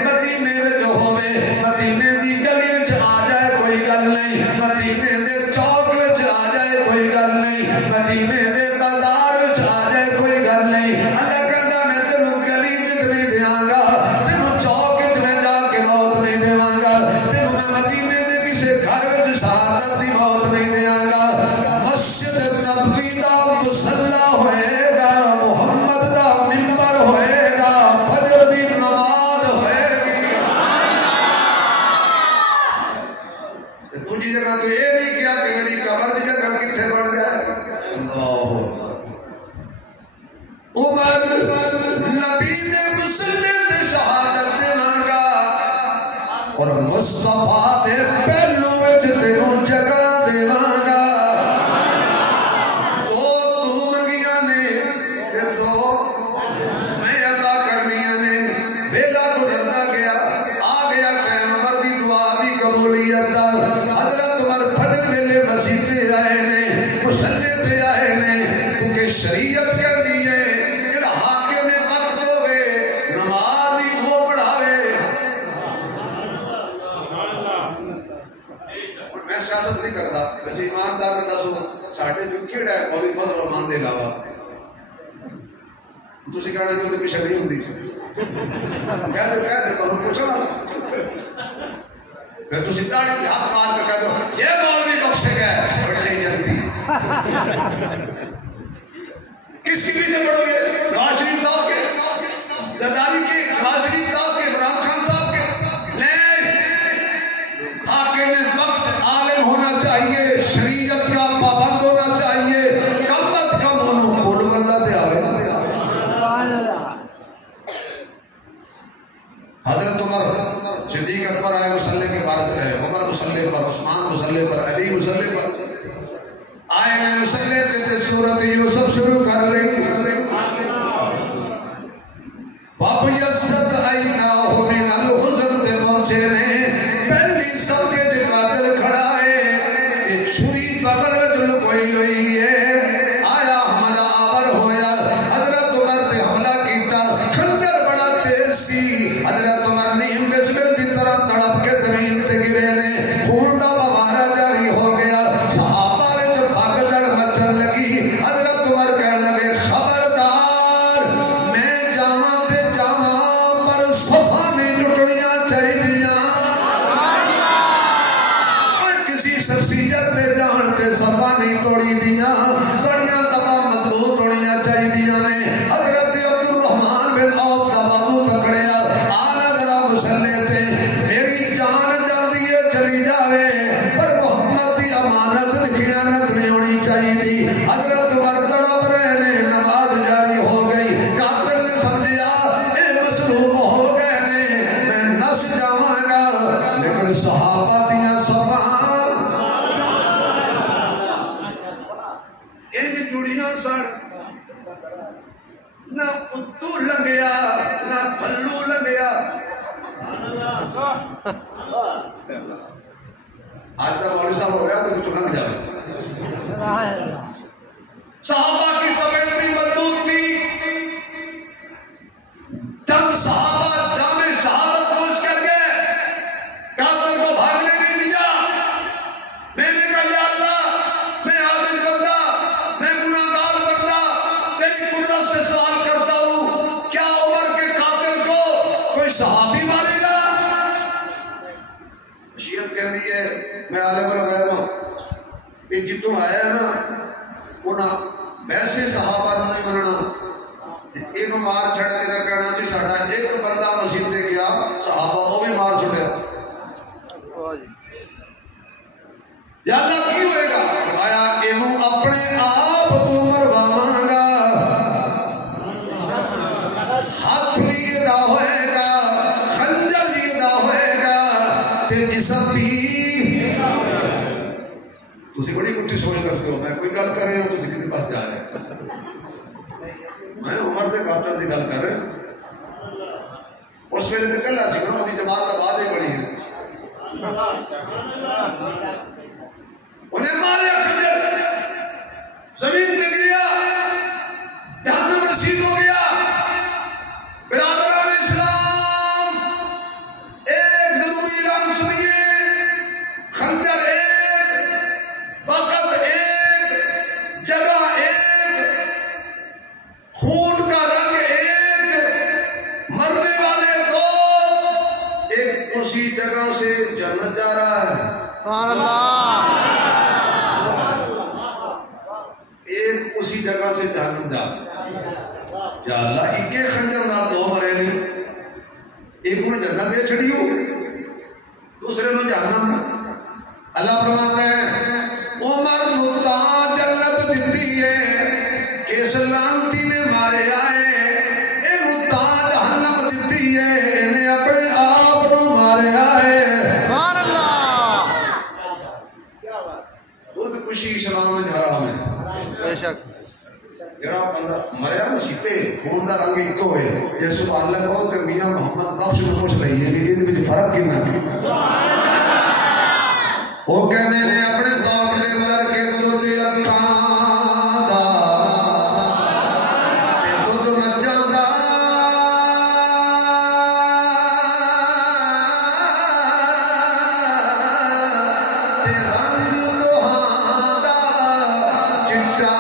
مدینے وچ ہوئے، مدینے دی گلی وچ آ جائے کوئی گل نہیں، مدینے دے چوک وچ آ جائے کوئی گل نہیں، مدینے دے بازار وچ آ جائے کوئی گل نہیں۔ اللہ کہندا میں تینوں گلی وچ نہیں دیاں گا، تینوں چوک وچ میں جا کے موت نہیں دیواں گا، تینوں میں مدینے دے کسے گھر وچ شہادت دی موت نہیں دیاں گا۔ مسجد نبوی دا مصلی ہوئے گا، محمد دا منبر ہوئے گا، فجر دی نماز ہوئے گی۔ دوسری جگہ تو یہ نہیں کیا کہ میری قبر دی جگہ کتنے بڑھ جائے۔ عمر نبی نے مصلی تے شہادت دے مانگا اور مصطفیٰ دے پہلو وچ تینوں جگہ دے مانگا۔ دو تو منگیاں نے تے دو میں ادا کرنیاں نے۔ ویلا گزرتا گیا، آ گیا ٹائم عمر دی دعا دی قبولیت دا۔ حضرت عمر فجر ویلے مسجد تے آئے نے، مصلی تے آئے نے، کیونکہ شریعت کہندی ہے جڑا حاکم وقت ہوے نماز ہی وہ پڑھاوے۔ اور میں سیاست نہیں کرتا، ویسے ایماندار نے دسو ساڈے جو کیڑا ہے مولوی فضل الرحمان دے علاوہ تسی کہنا جو پیچھے نہیں ہوندی، کہہ دے تانوں پوچھو نا، پھر تسی داڑھی تے ہاتھ مار کے کہہ دو یہ مولوی بخشے گئے بڑی جلدی۔ کس کی پیچھے پڑھو گے؟ نواز شریف صاحب کے، زرداری کے، نواز شریف صاحب کے، عمران خان صاحب کے؟ نہیں، حاکم وقت عالم ہونا چاہیے، شریعت کا پابند ہونا چاہیے، کم از کم انہوں بولو اللہ دے آوے۔ حضرت عمر صدیق اکبر آئے مصلی کے بارد رہے، عمر مصلی پر، عثمان مصلی پر، علی مصلی پر آئے میں مصلی تے سورت یوسف شروع کر لیں۔ فَبْيَسَّتْ عَيْنَاهُ مِنَ الْحُزْنِ تے پہنچے نے، پہلی سب کے جو قاتل کھڑا ہے، چھری بغل میں لکوئی ہوئی ہے، آیا حملہ آور ہویا، حضرت عمر تے حملہ کیتا، خنجر بڑا تیز سی، حضرت عمر نیم بسمل دی طرح تڑپ کے زمین تے گرے نے، خون دا فوارہ جاری ہو گیا، صحابہ نے جو بھگدڑ مچن لگی، حضرت عمر کہنے لگے خبردار میں جاواں تے جاواں پر صفا نہیں ٹوٹنیاں چاہیدیاں۔ کسی شخصیت دے جان تے صفا نہیں توڑی دیاں، کڑیاں تمام مضبوط ہونیاں چاہیدیاں نے۔ حضرت عبد الرحمن بن عوف دا بازو پکڑیا، آنا ذرا مصلی تے، میری جان جاندی ہے چلی جاوے پر محمد دی امانت دی خیانت نہیں ہونی چاہیے۔ حضرت عمر تڑپ رہے نے، نماز جاری ہو گئی، قاتل نے سمجھیا اے مصروف ہو گئے نے، میں نس جاواں گا، لیکن صحابہ دیاں صفاں انج جڑیاں سن، نہ اتو لنگیا نہ تھلو لنگیا۔ آج تک مولوی صاحب ہو گیا تو کچھ لنگ جائے۔ صحابہ کی طبیعت اتنی مضبوط تھی، چند صحابہ ہاتھ لیے نہ ہوئے گا خنجر لیے نہ ہوئے گا تے جسم بھی تسی بڑی کٹی سوچ رکھتے ہو میں کوئی گل کر رہے ہوں تسی کسی پاس جا رہے ہیں میں عمر دے قاتل دی گل کر رہے ہیں اس ویلے تے کلا سی انہاں دی جماعت آباد ہی بڑی ہے انہیں ماریا خنجر زمین تے گریا جہنم رسید ہو گیا برادران اسلام ایک ضروری اعلان سنیے خنجر ایک فقط ایک جگہ ایک خون کا رنگ ایک مرنے والے دو ایک اسی جگہ سے جنت جا رہا ہے سبحان اللہ ایک اسی جگہ سے جہنم جا یا اللہ ایک خنجر نہ دو مرے نے ایک انہیں جنت دے چھڑیو دوسرے نے جہنم اللہ فرماتا ہے عمر متا جنت دیتی ہے کہ اس لانتی نے مارے آئے اے متا جہنم دیتی ہے انہیں اپنے آپ کو مارے آئے سبحان اللہ خود کشی اسلام میں حرام ہے بے شک جڑا بندہ مریا مسیتے خون دا رنگ ایک ہوئے یہ سبحان اللہ کہو تے میاں محمد بخش نو پوچھ لئیے کہ یہ وچ فرق کتنا وہ کہنے نے اپنے ذوق دے اندر کہ تجھ اکھاں دا تے تجھ مچاں دا تے رنگ دوہاں دا چٹا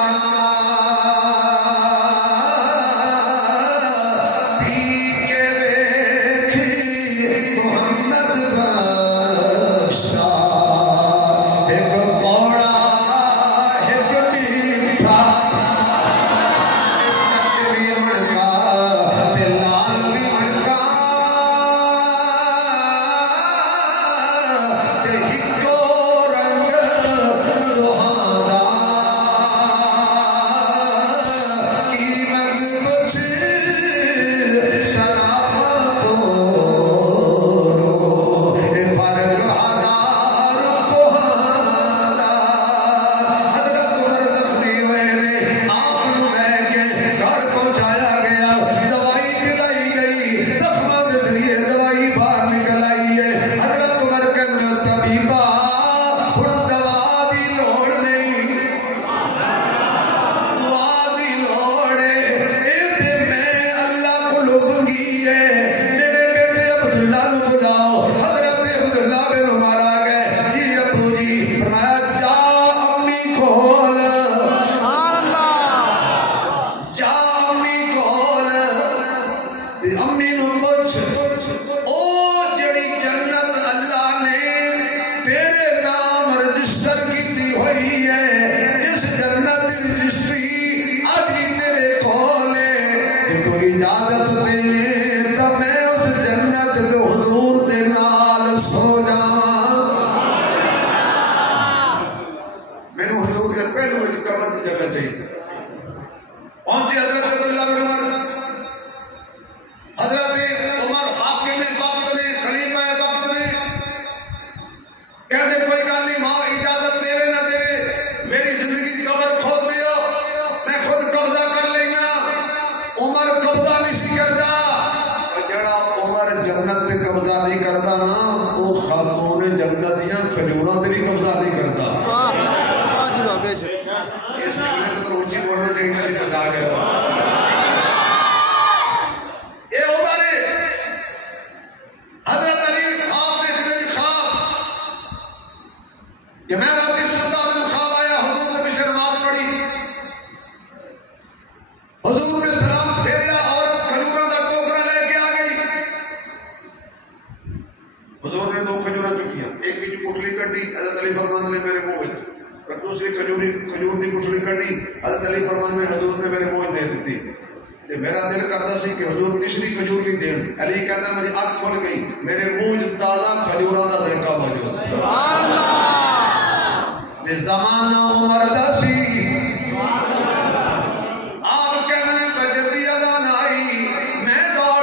آپ کہنے میں جدی ادا نہ آئی میں دور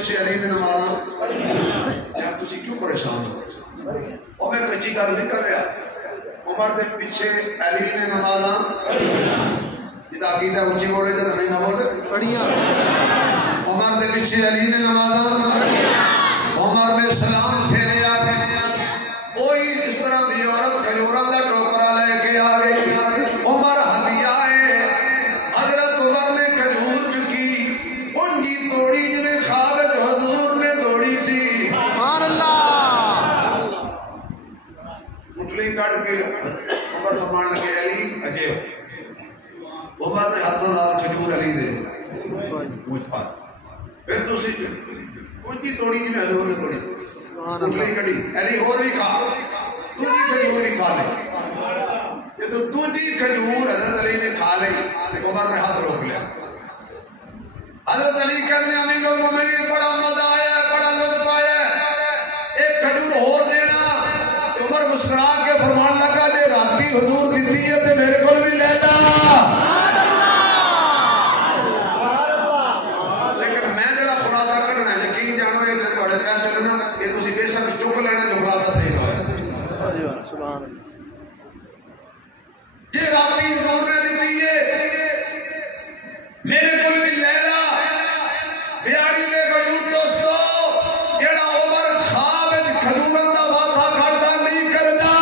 پیچھے علی نے نماز یا تسی کیوں پریشان ہو؟ اور میں پچی گل نہیں کر رہا، عمر دے پیچھے علی نے نماز جدا عقیدہ اونچی بولے جدا نہیں نہ بولے بڑھیا عمر دے پیچھے علی نے نماز عمر نے سلام پھیریا کوئی اس طرح دی عورت کھجوراں دا ٹوکرا لے کے آ گئی عمر ہدیہ ہے حضرت عمر نے کھجور چکی انجی توڑی جنہیں خواب حضور نے توڑی سی سبحان اللہ اٹھلی کٹ کے عمر فرمان لگے علی اجے عمر نے ہاتھوں نال کھجور علی دے مجھ پاس پھر دوسری انجی توڑی جنہیں حضور نے توڑی اٹھلی کٹی علی اور بھی کھا دوسری کھجور ہی کھا لے یہ تو دوسری کھجور حضرت علی نے کھا لئی تو عمر نے ہاتھ روک لیا حضرت علی کہنے امیر المومنین بڑا مزہ آیا ہے بڑا لطف آیا ہے ایک کھجور اور دینا تو عمر مسکرا کے فرمان لگا جے راتی حضور دیتی ہے تو میرے کو بھی لے لا لیکن میں جڑا خلاصہ کرنا ہے یقین جانو یہ تھوڑے پیسے لینا یہ تسی بے شک چک لینا جو خلاصہ صحیح نہ ہے سبحان اللہ جے راتی حضور نے دیتی ہے میرے کو بھی لے لا بیاڑی دے کھجور دوستو جڑا عمر خواب کھجوراں دا وعدہ کردا نہیں کردا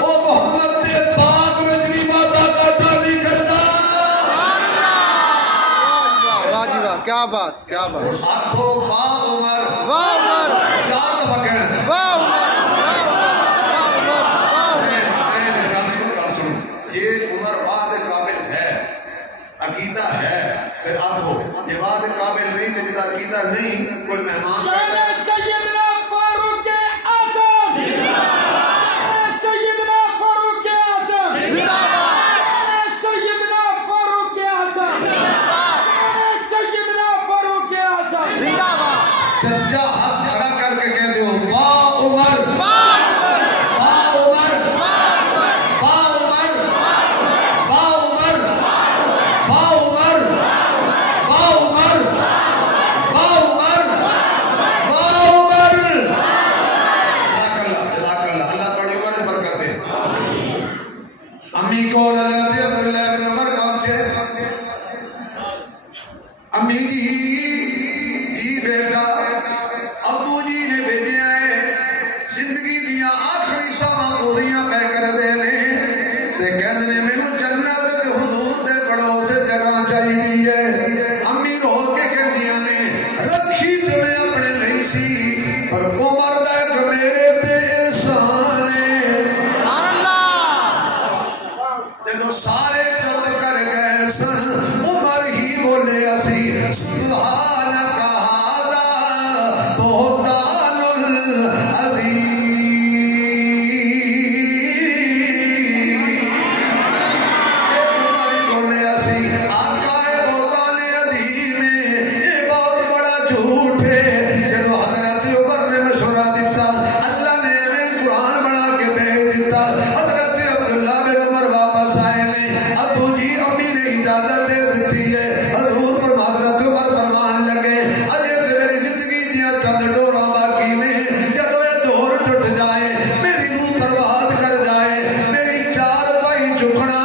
او محمد دے پاک وچ بھی وعدہ کردا نہیں کردا واہ جی واہ کیا بات کیا بات آکھو واہ عمر واہ عمر چار دفعہ کہنا واہ عمر واہ عمر واہ عمر یہ عمر واہ دے قابل ہے عقیدہ ہے پھر آکھو یہ واہ دے قابل نہیں کہ جدا عقیدہ نہیں کوئی مہمان شان سیدنا فاروق اعظم سیدنا فاروق اعظم سیدنا فاروق اعظم سیدنا فاروق اعظم زندہ باد سجا ہاتھ کھڑا کر کے کہہ دیو واہ عمر واہ عمر واہ عمر واہ عمر واہ عمر واہ عمر واہ عمر واہ عمر واہ عمر واہ عمر جزاک اللہ اللہ تھوڑی عمر سے برکت دے امی کو حضرت عبداللہ بن عمر کون سے امی جی بیٹا ابو جی نے بھیجیا ہے زندگی دیا آخری ساواں پوریاں پہ کر دے نے تے کہندے نے مینوں جنت تے حضور دے پڑوس جگہ چاہیدی ہے امی رو کے کہندیاں نے رکھی تے میں اپنے نہیں سی پر عمر دا ایک میرے تے احسان ہے سبحان اللہ جدو سارے چپ کر گئے سن عمر ہی بولے اسی سبحانک ھذا بہتان العظیم عمر ہی بولے اسی آقا بہتان عظیم یہ بہت بڑا جھوٹ ہے جدو حضرت عمر نے مشورہ دیتا اللہ نے ہمیں قرآن بنا کے بھیج دیتا حضرت عبداللہ بن عمر واپس آئے نے ابو جی امی نے اجازت دے دیتی ہے حضور پر حضرت عمر فرمان لگے اجے تے میری زندگی دیا چند ڈوراں باقی نے جدو یہ ڈور ٹوٹ جائے میری روح پرواز کر جائے میری چار پائی چکنا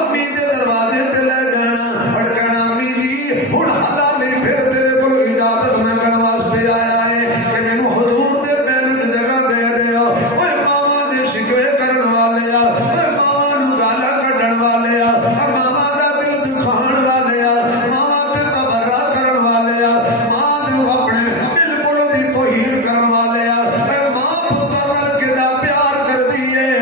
امی دے دروازے تے لے جانا پڑھ کہنا امی جی ہن حلالی پھر تیرے کو اجازت منگن واسطے آیا ہے کہ مینوں حضور دے پہلو جگہ دے دیو اوے ماواں دے شکوے کرن والے آ اوے ماواں نوں گالاں کڈن والے آ ماواں دا دل دکھان والے آ ماواں تے تبرہ کرن والے آ ماں دے اپنے بالکل دی توہین کرن والے آ اے ماں پتر نال کیڑا پیار کردی ہے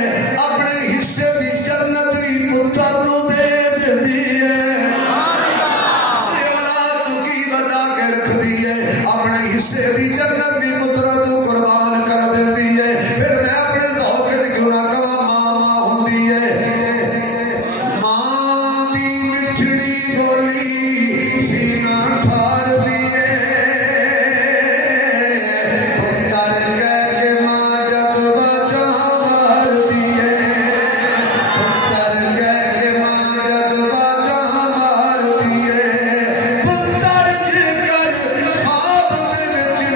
اپنے حصے دی جنت بھی پتر نوں دے دیندی ہے یہ اولاد تو کی بچا کے رکھ دی ہے اپنے حصے دی جنت بھی پتر تو قربان کر دیندی ہے پھر میں اپنے ذوق تے کیوں نہ کہاں ماں ماں ہوندی ہے ماں دی مٹھڑی بولی سینہ ٹھار دیے پتر کہہ کے ماں جد بچا مار دیے پتر کہہ کے ماں جد بچا مار دیے پتر جے کر خواب دے وچ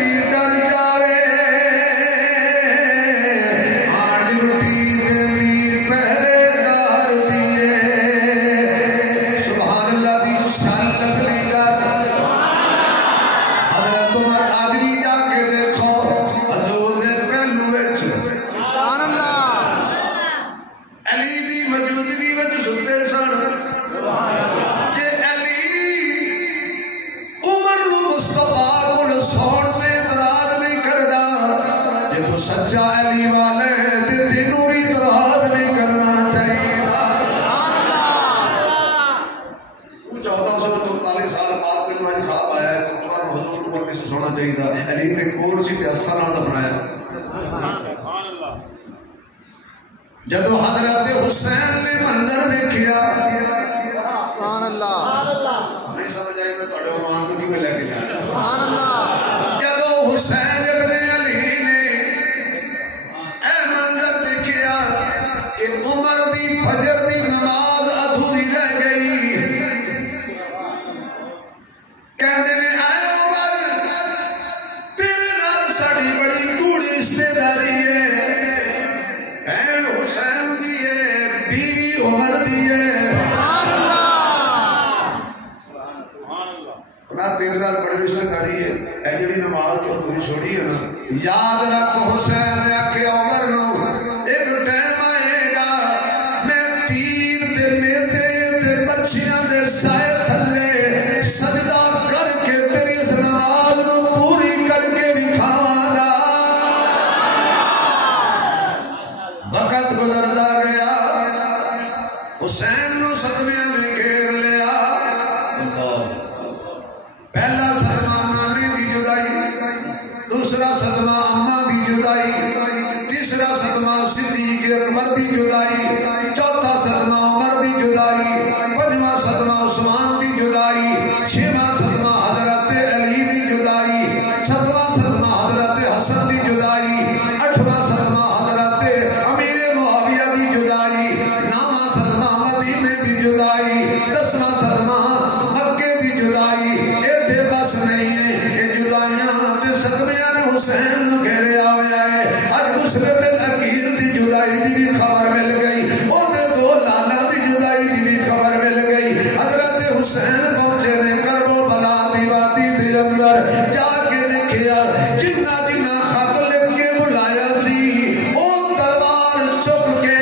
علی تے کول سی تے اساں نال دفنایا جدو حضرت حسین نے منظر دیکھیا سبحان اللہ نہیں سمجھ آئی میں تھوڑے عنوان کو کیوں لے کے جانا سبحان اللہ جدو حسین ابن علی نے اے منظر دیکھیا کہ عمر دی فجر دی نماز ادھوری رہ گئی کہندے نے اے عمر تیرے نال ساڈی بڑی کوڑی رشتے داری ہے بہن حسین دی ہے بیوی عمر دی ہے سبحان اللہ میں تیرے نال بڑی رشتے داری ہے اے جڑی نماز تو ادھوری چھوڑی ہے نا یاد رکھ حسین نے آکھیا عمر نو ایک ٹائم آئے گا میں تیر تے میتے تے بچیاں دے سائے تھلے سجدہ کر کے تیری اس نماز نو پوری کر کے دکھاواں گا وقت گزردا گیا حسین نو صدمے نے گھیر لیا پہلا صدمہ نانے دی جدائی دوسرا صدمہ اماں دی جدائی تیسرا صدمہ صدیق اکبر دی جدائی چوتھا صدمہ عمر دی جدائی پنجواں صدمہ عثمان دی جدائی چھواں صدمہ حضرت علی دی جدائی ساتواں صدمہ حضرت حسن دی جدائی آٹھواں صدمہ حضرت امیر معاویہ دی جدائی نواں صدمہ مدینے دی جدائی دسواں صدمہ مکے دی جدائی ایتھے بس نہیں ہے یہ جدائیاں تے صدمیاں نے حسین نو گھیریا ہویا ہے اج مسلم العقیل دی جدائی دی بھی خبر مل گئی او دے دو لالا دی جدائی دی بھی خبر مل گئی حضرت حسین پہنچے نے کربو بلا دی وادی دے اندر جا کے دیکھیا جتنا جنا خط لکھ کے بلایا سی او تلوار چک کے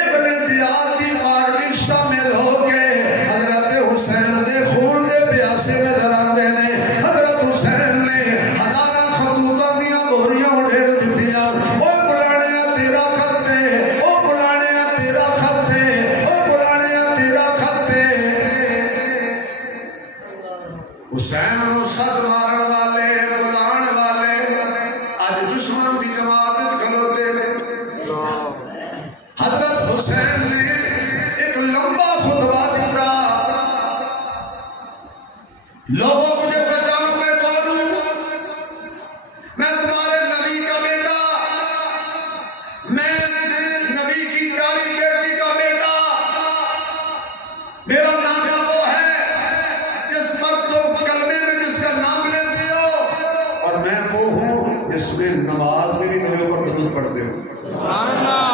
ابن زیاد دی پارٹی شامل ہو کے حضرت حسین دے خون دے پیاسے نظر آندے نے حضرت حسین نے ہزاراں خطوطاں دیاں بوریاں اڑھیل دتیاں او پرانیا تیرا خط ہے او پرانیا تیرا خط ہے او پرانیا تیرا خط ہے حسین نو صد مارن والے بلان والے اج دشمن دی جماعت وچ کھلوتے نے حضرت حسین نے ایک لمبا خطبہ دیتا لوگوں مجھے پہچانو میں کون ہوں میں تمہارے نبی کا بیٹا میں نبی کی پیاری بیٹی کا بیٹا میرا نام وہ ہے جس پر تم کلمے میں جس کا نام لیتے ہو اور میں وہ ہوں جس میں نماز میں بھی میرے اوپر درود پڑھتے ہو سبحان اللہ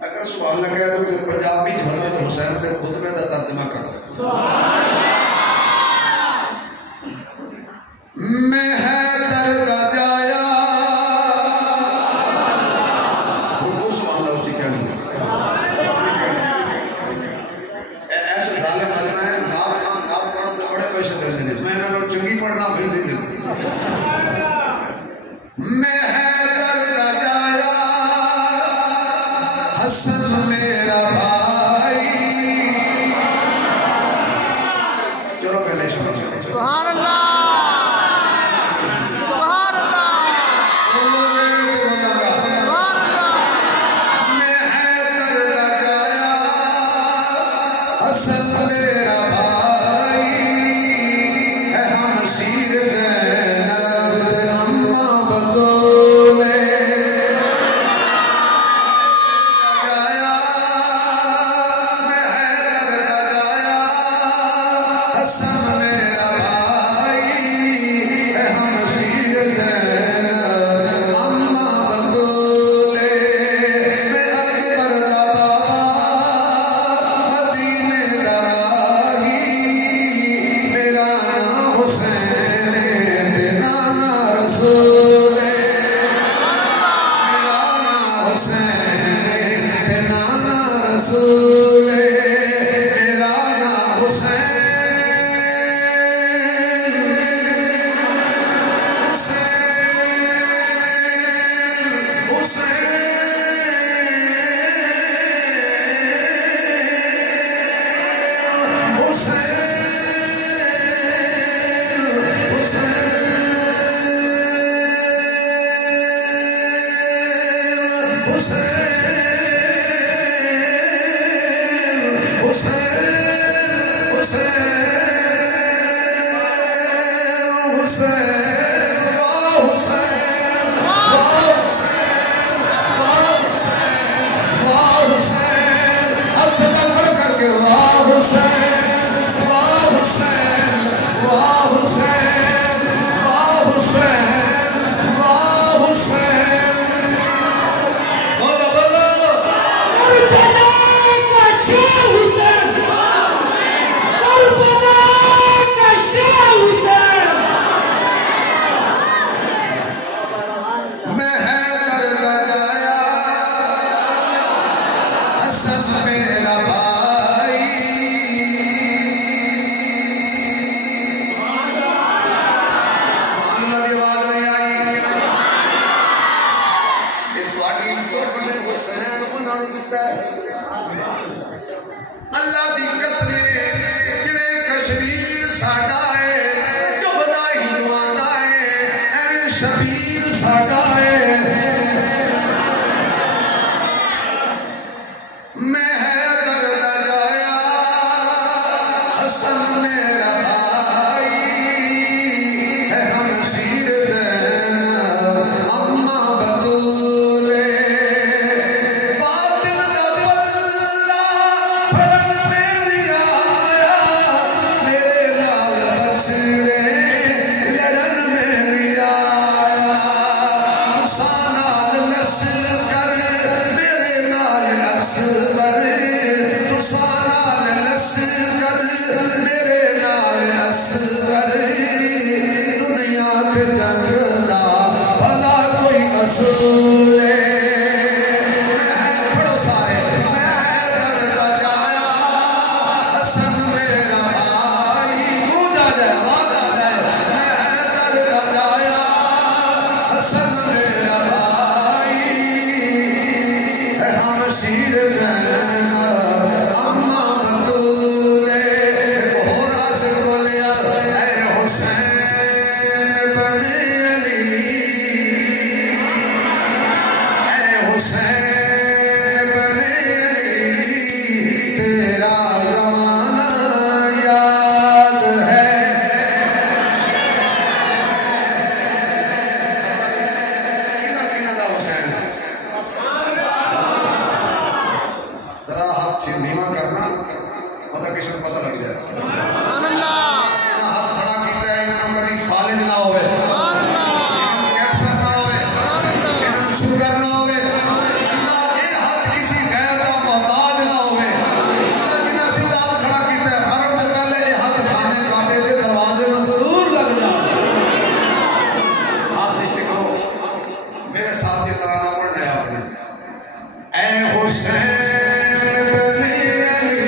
اگر سبحان اللہ کہہ دو کہ پنجابی حضرت حسین سے خطبے کا ترجمہ کر دو میں ہے درد جایا اردو سبحان اللہ اچھی کہہ دوں ایسے ظالم عالم ہے ناپ پڑھن تو بڑے پیسے دے دینے میں انہوں نے چنگی پڑھنا بھی نہیں دیتا میں ہے درد جایا حسن میرا بھائی چلو پہلے شروع کریں سبحان اللہ سبحان اللہ سبحان اللہ میں ہے درد جایا حسن میرا بھائی ہے ہم سیر زینب شبیر ساڈا ہے میں حیدر دا جایا حسن میرا بھائی ہے ہم شیر دین اما بطولے باطل دا بلہ پھرن میں نہیں آیا میرے نال بچڑے لڑن میں نہیں آیا تساں نال نس کر میرے نال اصغر تساں نال نس کر میرے نال اصغر دنیا تے جنگ دا بھلا کوئی اصول پڑھو سارے میں حیدر دا جایا حسن میرا بھائی گونجا جائے آواز آ جائے میں حیدر دا جایا حسن میرا بھائی ہے ہم شیر زین اما بطولے ایک اور عاشق بولیا اے حسین بن علی اے حسین بن علی تیرا زمانہ یاد ہے کنا دا حسین ذرا ہاتھ سے نیما کرنا پتہ کسی کو پتہ لگ جائے سبحان اللہ انہاں ہاتھ کھڑا کیتا ہے انہاں کبھی فالج نہ ہوئے سبحان اللہ انہاں کینسر نہ ہوئے انہاں شوگر نہ ہوئے اللہ یہ ہاتھ کسی غیر کا محتاج نہ ہوئے اللہ جنہاں سیدھا ہاتھ کھڑا کیتا ہے مرن سے پہلے یہ ہاتھ خانے کعبے دے دروازے میں ضرور لگ جائے ہاتھ نیچے کرو میرے ساتھ یہ ترانہ پڑھنا ہے آپ نے اے حسین بن علی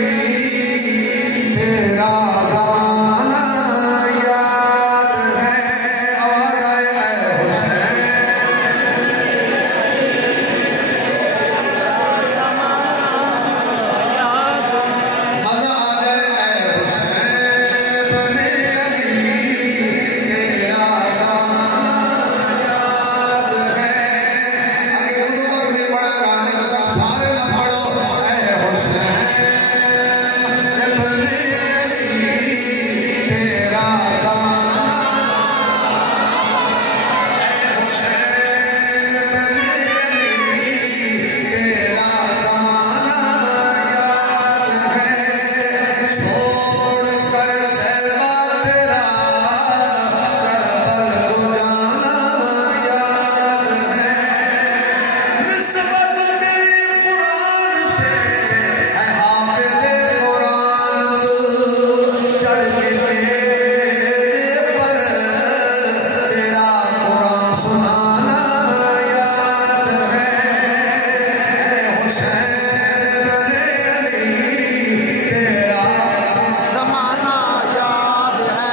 تیرا زمانہ یاد ہے آواز آئے اے حسین مزہ آ جائے اے حسین بن علی تیرا زمانہ یاد ہے اگر اردو پر نہیں پڑھا گانے کا سارے نہ پڑھو اے حسین بن علی تیرا زمانہ اے حسین بن علی تیرا زمانہ یاد ہے چھوڑ کر تیرا تیرا کربل کو جانا یاد ہے نسبت تیری قرآن سے ہے حافظ قرآن چڑھ کے تیرے پر تیرا قرآن سنانا یاد ہے اے حسین بن علی تیرا زمانہ یاد ہے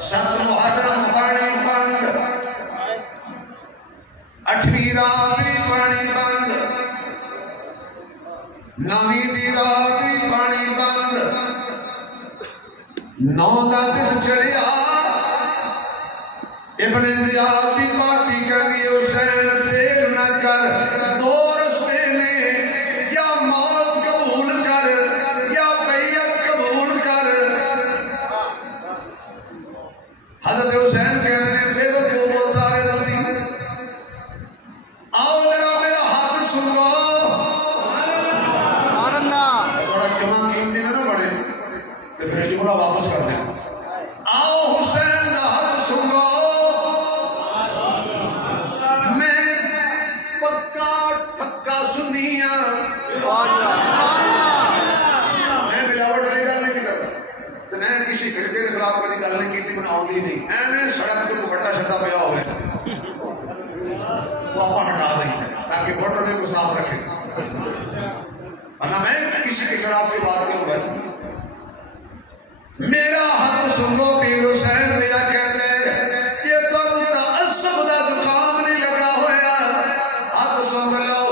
ست محرم پانی بند 8ویں رات بھی پانی بند 9ویں دی رات بھی پانی بند 9 دا دن چڑھیا ابن زیاد دی پارٹی کرنی حسین دیر نہ کر دو رستے نے یا موت قبول کر یا بیعت قبول کر حضرت حسین کہتے ہیں بے وقوف سارے تھی آؤ ذرا میرا ہاتھ سنو سبحان اللہ تھوڑا جمعہ قیمتی نہ بڑھے تو پھر جملہ واپس کر دیں آؤ حسین دا ہاتھ سنو میں پکا پکا سنیا سبحان اللہ میں ملاوٹ والی گل نہیں کرتا تو میں کسی فرقے کے خلاف کبھی گل نہیں کی میں آؤں گی نہیں ایویں سڑک تے دوپٹا شٹا پیا ہوئے وہ آپ ہٹا دیں تاکہ موٹر میں کو صاف رکھے ورنہ میں کسی کے خلاف سے بات کیوں بھائی میرا ہاتھ سنو پیر حسین میرا کہتے ہیں یہ تو متعصب دا دکام نہیں لگا ہوا ہاتھ سن لو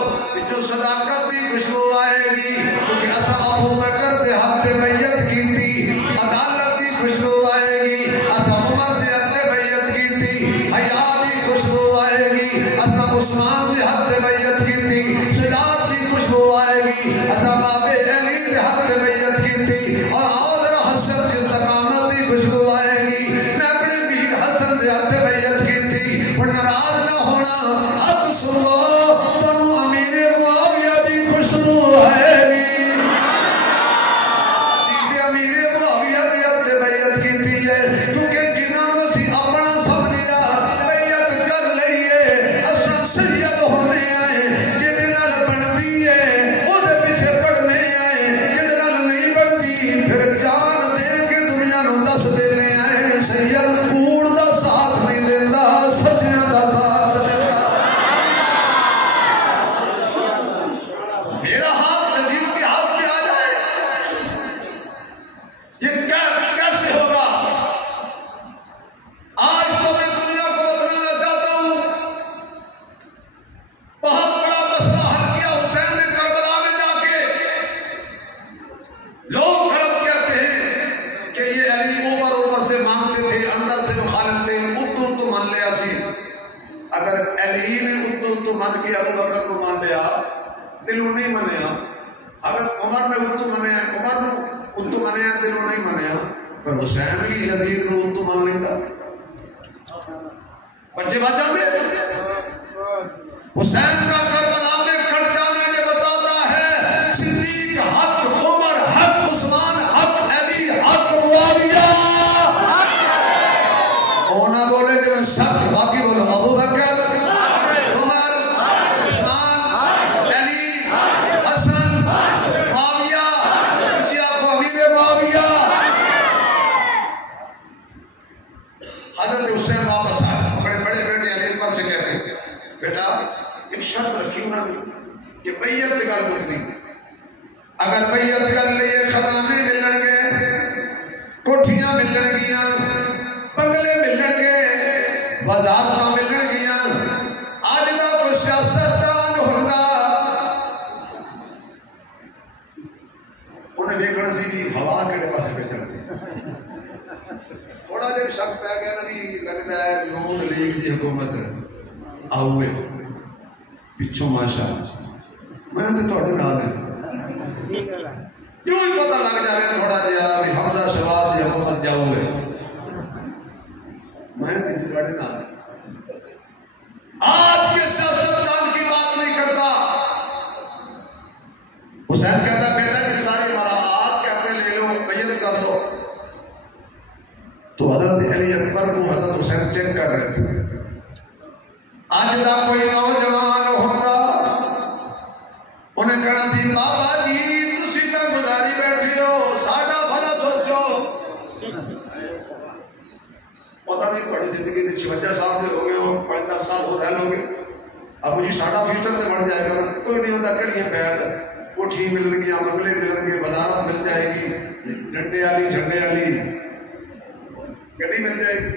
جو صداقت دی خوشبو آئے گی کیونکہ اسا ابو بکر دے ہاتھ میت کی تھی عدالت دی خوشبو آئے گی اسا عمر دے ہاتھ دے ہاتھ بیعت کیتی اور ناراض نہ ہونا حق سنو تنو امیر معاویہ دی خوشبو ہے نہیں اسی تے امیر معاویہ دے ہاتھ بیعت کیتی ہے کیونکہ جنہاں نوں اسی اپنا سمجھیا بیعت کر لئیے اساں سید ہونے آئے جدے نال بندی ہے او دے پیچھے پڑھنے آئے جدے نال نہیں بندی پھر جان دے کے دنیا نوں دس دینے آئے سید کوڑ دا ساتھ نہیں دیندا سچیاں دا ساتھ دیندا میرا ہاتھ نذیر کے ہاتھ پہ آ جائے یہ کیسے ہوگا آج تو میں دنیا کو بتلانا چاہتا ہوں بہت بڑا مسئلہ حل کیا حسین نے کربلا میں جا کے لوگ غلط کہتے ہیں کہ یہ علی اوپر سے مانگتے تھے اندر سے مخالف تھے اتو مان لیا سی اگر علی نے اتو مان کے ابو بکر کو مان لیا دلوں نہیں منیا اگر عمر نے اتو منیا عمر نے اتو منیا دلوں نہیں منیا پر حسین کی یزید نے اتو مان لیتا بچے بات جانے حسین کا کربلا میں کٹ جانا یہ بتاتا ہے صدیق حق عمر حق عثمان حق علی حق معاویہ وہ نہ بولے کہ میں سب باقی بولو ابو بکر عمر عثمان علی حسن معاویہ بچے آپ کو امیر معاویہ حضرت حسین واپس آئے بڑے بڑے بیٹے علی اکبر سے کہتے ہیں بیٹا ایک شرط رکھی انہوں نے کہ بیعت کر دی اگر بیعت کر لیے خزانے ملن گے کوٹھیاں ملن گیاں بنگلے ملن گے وزارتاں ملن گیاں آج دا کوئی سیاستدان ہوگا انہیں دیکھنا سی کہ ہوا کہڑے پاسے پہ چلتی تھوڑا جب شک پہ گیا نا بھی لگتا ہے نون لیگ دی حکومت آؤے پچھوں ماشا میں تے تھوڑے نال ہے یوں ہی پتہ لگ جائے تھوڑا جہا بھی حمدہ شباب دی حکومت جاؤ ہے میں تے تھوڑے نال آج کے سیاستدان کی بات نہیں کرتا حسین کہتا بیٹا کہ ساری مراعات کہتے لے لو بیعت کر دو تو حضرت علی اکبر کو حضرت حسین چیک کر رہے تھے آج دا کوئی نوجوان ہوتا انہیں کہنا تھی بابا جی تسی تا گزاری بیٹھے ہو ساڈا بھلا سوچو پتہ نہیں تھوڑی زندگی دے 56 سال دے ہو گئے ہو 5-10 سال ہو رہے ہوگے ابو جی ساڈا فیوچر تے بڑھ جائے گا کوئی نہیں ہوتا کریے بیعت کوٹھی مل گیا بنگلے مل گئے وزارت مل جائے گی ڈنڈے والی جھنڈے والی گڈی مل جائے گی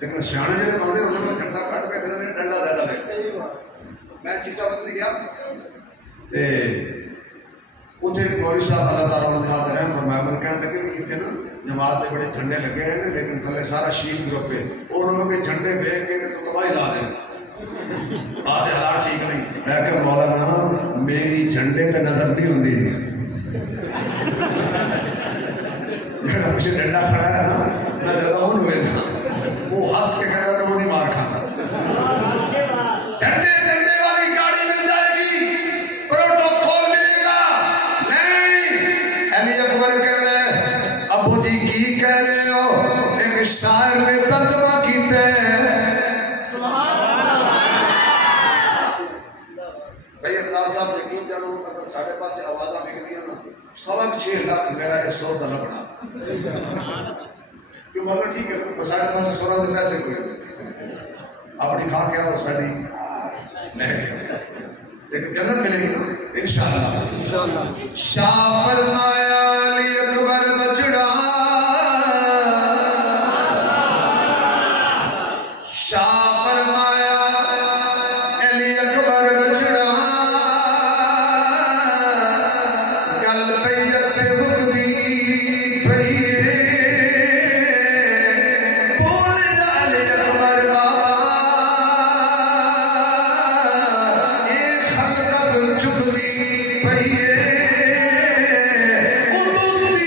لیکن سیانے جڑے بندے انہوں نے جھنڈا کٹ کے کہتے ہیں ڈنڈا زیادہ لے میں چیٹا بدل گیا تے اتنے مولوی صاحب اللہ تعالیٰ نے ہاتھ رحم فرمایا من کہنے لگے کہ اتنے نا جماعت کے بڑے جھنڈے لگے ہیں لیکن تھلے سارا شیعہ گروپ ہے انہوں نے جھنڈے پھینک کے تو تباہی لا دیں آدھے حالات ٹھیک نہیں میں کہ مولانا میری جھنڈے تے نظر نہیں ہوندی جڑا پیچھے ڈنڈا کھڑا ہے نا میں ضرور ہوئے نا وہ ہنس کے کہہ رہا تو وہ نہیں مار کھاتا جھنڈے جھنڈے والی گاڑی مل جائے گی پروٹوکول ملے گا نہیں علی اکبر کہہ رہے ابو جی کی کہہ رہے ہو ایک شاعر نے ترجمہ کیتے بھائی ابدال صاحب یقین جانو اگر ساڑھے پاس سے آوازہ بک دیا نا 6.25 لاکھ میرا اس سو دلہ بڑھا کیوں بولو ٹھیک ہے ساڑھے پاس سے 16 دن پیسے کوئی اپنی کھا کے آؤ ساڑھی لے گئے لیکن جنت ملے گی انشاءاللہ شاہ فرمایا علی اکبر بچڑا شاہ فرمایا علی اکبر بچڑا کل بیعت بگدی پھئیے بول علی اکبر بابا ایک خلقت چکدی پھئیے اتوتی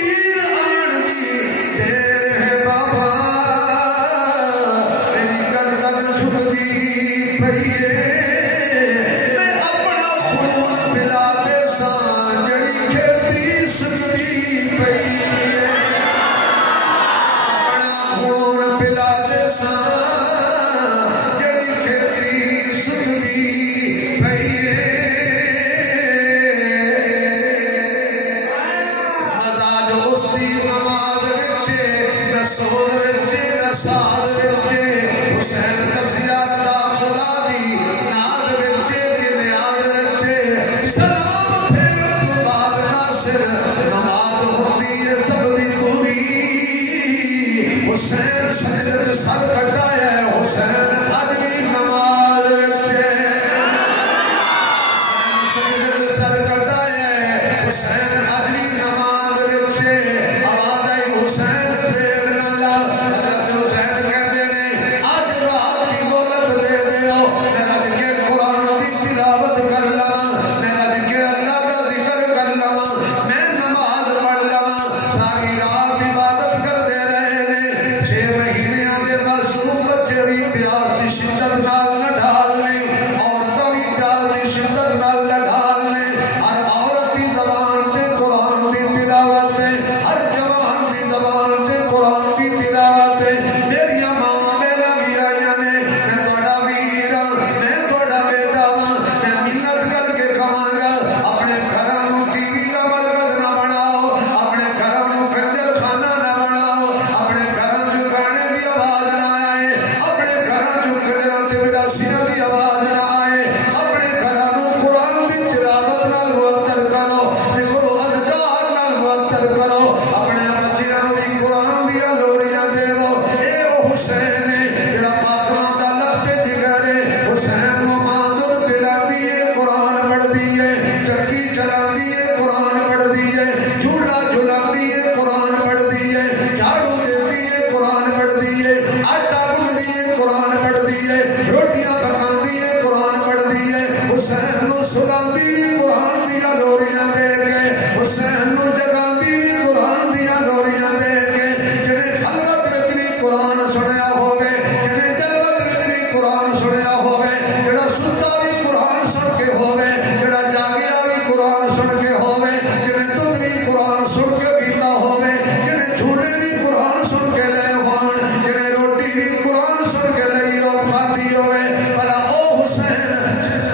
معصوم بچے بھی پیاس دی شدت نال نہ ڈھالنے عورتوں بھی پیاس دی شدت نال نہ ڈھالنے ہر عورت دی زبان تے قرآن دی تلاوت ہر جوان دی زبان تے قرآن دی تلاوت میری ماں میرا ویرا نے میں تھوڑا ویرا میں تھوڑا بیٹا ہاں میں محنت کر کے کھاواں گا اپنے گھراں نوں ٹی وی دا مرکز نہ بناؤ اپنے گھراں نوں کنجر خانہ نہ بناؤ اپنے گھراں جو گانے دی آواز نہ آئے اپنے گھراں جو کنجراں تے وداسیاں دی آواز نہ آئے اپنے گھراں نوں قرآن دی تلاوت نال معطر کرو ذکر و اذکار نال معطر کرو اپنے بچیاں نوں بھی قرآن دی لوریاں دیو اے او حسین جڑا فاطمہ دا لخت جگر ہے حسین نوں ماں دودھ پلاندی ہے قرآن پڑھدی ہے چکی چلاندی ہے قرآن پڑھدی ہے جھولا جھلاندی ہے قرآن پڑھدی ہے جھاڑو دیندی ہے قرآن پڑھدی ہے آٹا گندی ہے قرآن پڑھدی ہے روٹیاں پکاندی ہے قرآن پڑھدی ہے حسین نوں سلاندی بھی قرآن دیا لوریاں دے کے حسین نوں جگاندی بھی قرآن دیا لوریاں دے کے جنہیں خلوت وچ بھی قرآن سنیا ہوے جنہیں جلوت وچ بھی قرآن سنیا ہوے جڑا ستا بھی قرآن سن کے ہوے جڑا جاگیا بھی قرآن سن کے ہوے جنہیں دودھ بھی قرآن سن کے پیتا ہوے جنہیں جھولے بھی قرآن سن کے لے ہون جنہیں روٹی بھی قرآن سن کے لئی او کھاتی ہوے بھلا او حسین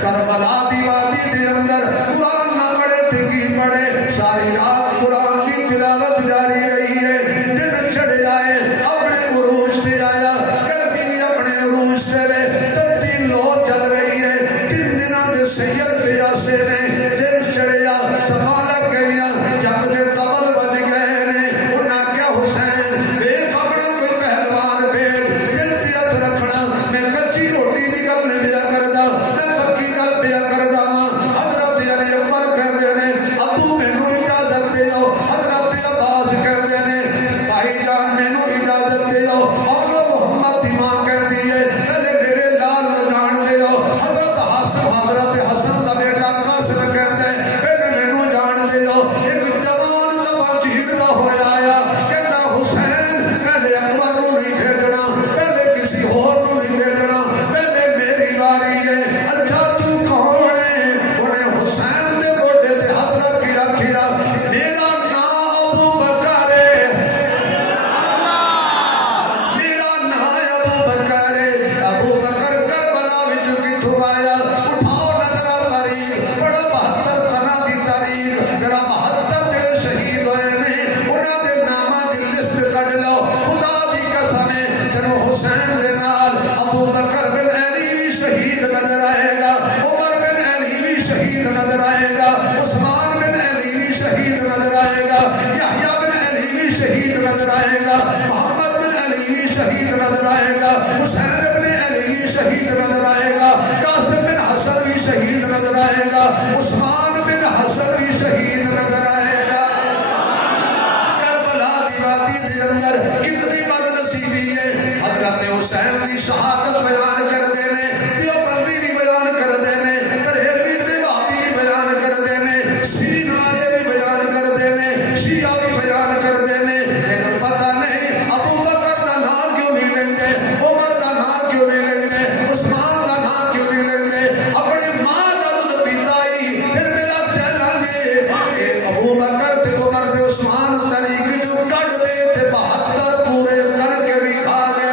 کربلا دی وادی دے اندر قرآن نہ پڑھے تے کی پڑھے ساری رات قرآن دی تلاوت جاری رہی ہے دن چڑھ جائے اپنے عروج تے آیا گرمی بھی اپنے عروج سے وے تبدیل لو چل رہی ہے 3 دنوں دے سید پیاسے نے دن چڑھیا سما لگ گئیاں جگ دے تبل بج گئے نے انہاں کیا حسین ویکھ اپنا کوئی پہلوان بھیج دل تے ہاتھ رکھنا میں کچی روٹی دی گل نہیں پیا کردا میں پکی گل پیا کردا ہاں حضرت علی عمر کہندے نے ابو مینوں اجازت دیو حضرت عباس کہندے نے بھائی جان مینوں اجازت دیو اور محمد دی ماں کہندی ہے پہلے میرے لال نوں جان دیو حضرت حسن دا بیٹا قاسم کہندا ہے پہلے مینوں جان دیو ایک جوان زبان دا ہویا آیا کہندا حسین پہلے اکبر نوں نہیں بھیجنا پہلے کسی اور نوں نہیں بھیجنا پہلے میری واری ہے اچھا تو کون ہے انہیں حسین دے موڈے تے ہاتھ رکھ کے آکھیا میرا نام ابو بکر ہے میرا نام ابو بکر ہے ابو بکر کربلا وچ کتھوں آیا اٹھاؤ نظرہ تاریخ پڑھو 72 تنا دی تاریخ جڑا 72 جڑے شہید ہوئے نے انہاں دے ناماں دی لسٹ کڈ لو خدا دی قسم ہے جنوں حسین دے نال ابو بکر بن علی بھی شہید نظر آئے گا عمر بن علی بھی شہید نظر آئے گا عثمان بن علی بھی شہید نظر آئے گا یحییٰ بن علی بھی شہید نظر آئے گا محمد بن علی بھی شہید نظر آئے گا حسین بن علی بھی شہید نظر آئے گا قاسم بن حسن بھی شہید نظر آئے گا عثمان بن حسن بھی شہید نظر آئے گا کربلا دی وادی دے اندر کتنی بد نصیبی ہے حضرت حسین دی شہادت بیان کر دینے دیوبندی بھی بیان کر دینے بریلوی تے وہابی بھی بیان کر دینے سین والے بھی بیان کر دینے شیعہ بھی بیان کر دینے لیکن پتہ نہیں ابو بکر دا نام کیوں نہیں لیندے عمر دا نام کیوں نہیں لیندے عثمان دا نام کیوں نہیں لیندے اپنی ماں دا دودھ پیتا ہی پھر میرا چیلنج ہے ابو بکر تے عمر تے عثمان طریق جو کڈ دے تے 72 پورے کر کے بھی کھا دے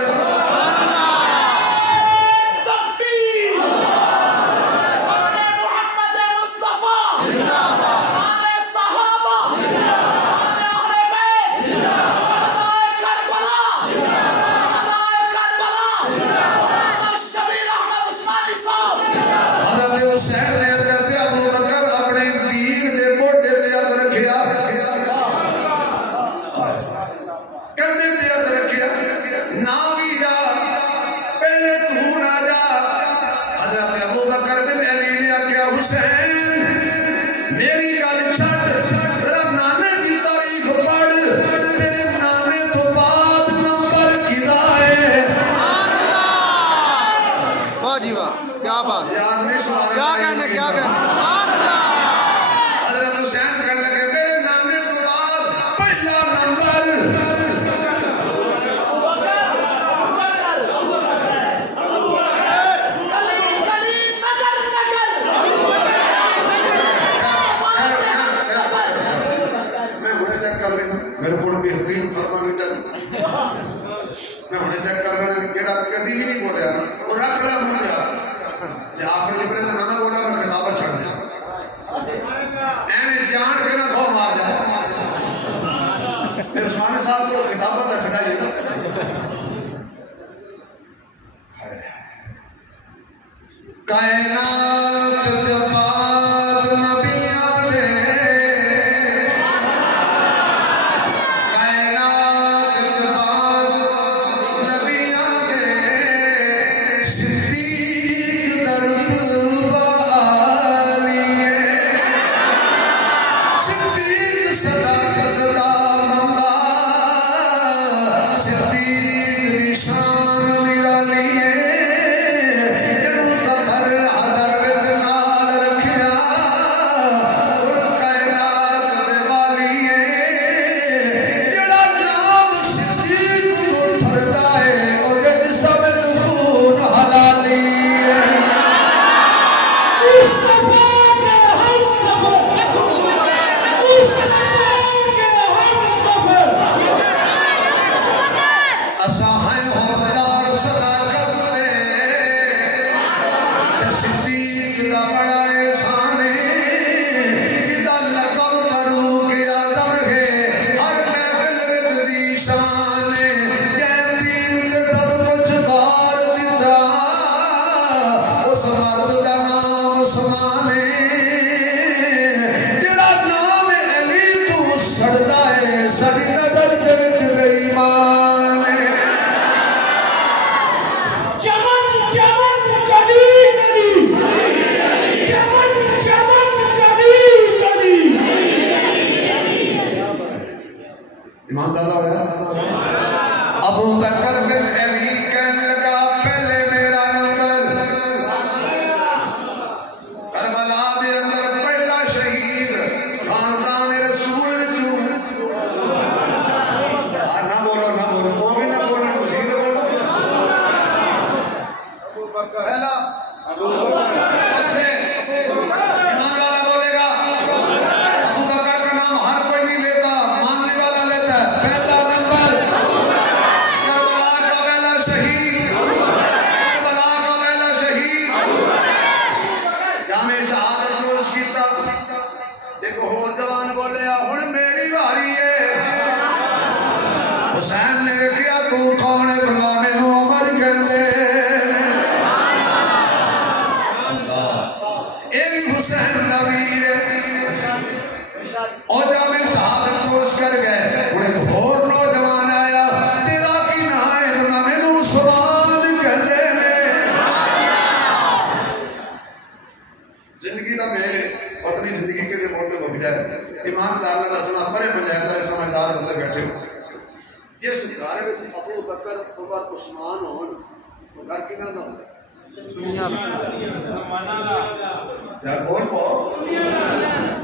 حضرت حسین نے حضرت ابو بکر اپنے ویر دے موڈے تے ہاتھ رکھیا کندھے تے ہاتھ رکھیا نا ویرا پہلے تو نہ جا حضرت ابو بکر بن علی نے آکھیا حسین میری گل چھڈ ذرا نامے دی تاریخ پڑھ تیرے نامے تو بعد نمبر کدا ہے واہ جی واہ کیا بات یار نے سوال کیا کہنے سبحان اللہ حضرت حسین کہنے لگے میرے نامے تو بعد پہلا نمبر کدی بھی نہیں بولیا وہ رکھ رہا ہوں جا جی آخر جبرے سے نانا بولا میں خطابہ چھڑ دیا ایمیں جان کے نہ دھو مار جائے پھر عثمان صاحب کو خطابہ تھا چھڑا یہ کائنات جباد نبیاں دے کائنات جباد نبیاں دے صدیق درد والیے صدیق صداقت دا منگا صدیق شان نرالیے ایمان دادا ہویا ابو بکر بن علی کہنے لگا پہلے میرا نمبر کربلا دے اندر پہلا شہید خاندان رسول چوں نہ بولو وہ بھی نہ بولو مشیر بولو پہلا ابو بکر اچھے ایمان والا بولے گا ابو بکر کا نام ہر کوئی نہیں لیتا پہلا نمبر کربلا کا پہلا شہید کربلا کا پہلا شہید جامع شہادت نوش کیتا دیکھو ہو جوان بولے ہن میری باری ہے حسین نے کیا تو کون ہے بلا میں عمر کہندے اے بھی حسین نبی ہے اور جامع شہادت نوش کر گئے اور نوجوان آیا تیرا کی نہ ہے نہ میں نو سوال کہتے ہیں زندگی دا میرے پتنی زندگی کے دے موڑ میں بک جائے ایماندار اللہ سنا پرے پنجائے در سمجھدار بندے بیٹھے ہو یہ سکھارے میں ابو بکر عمر عثمان ہون وہ گھر کی نہ نہ دنیا یار بول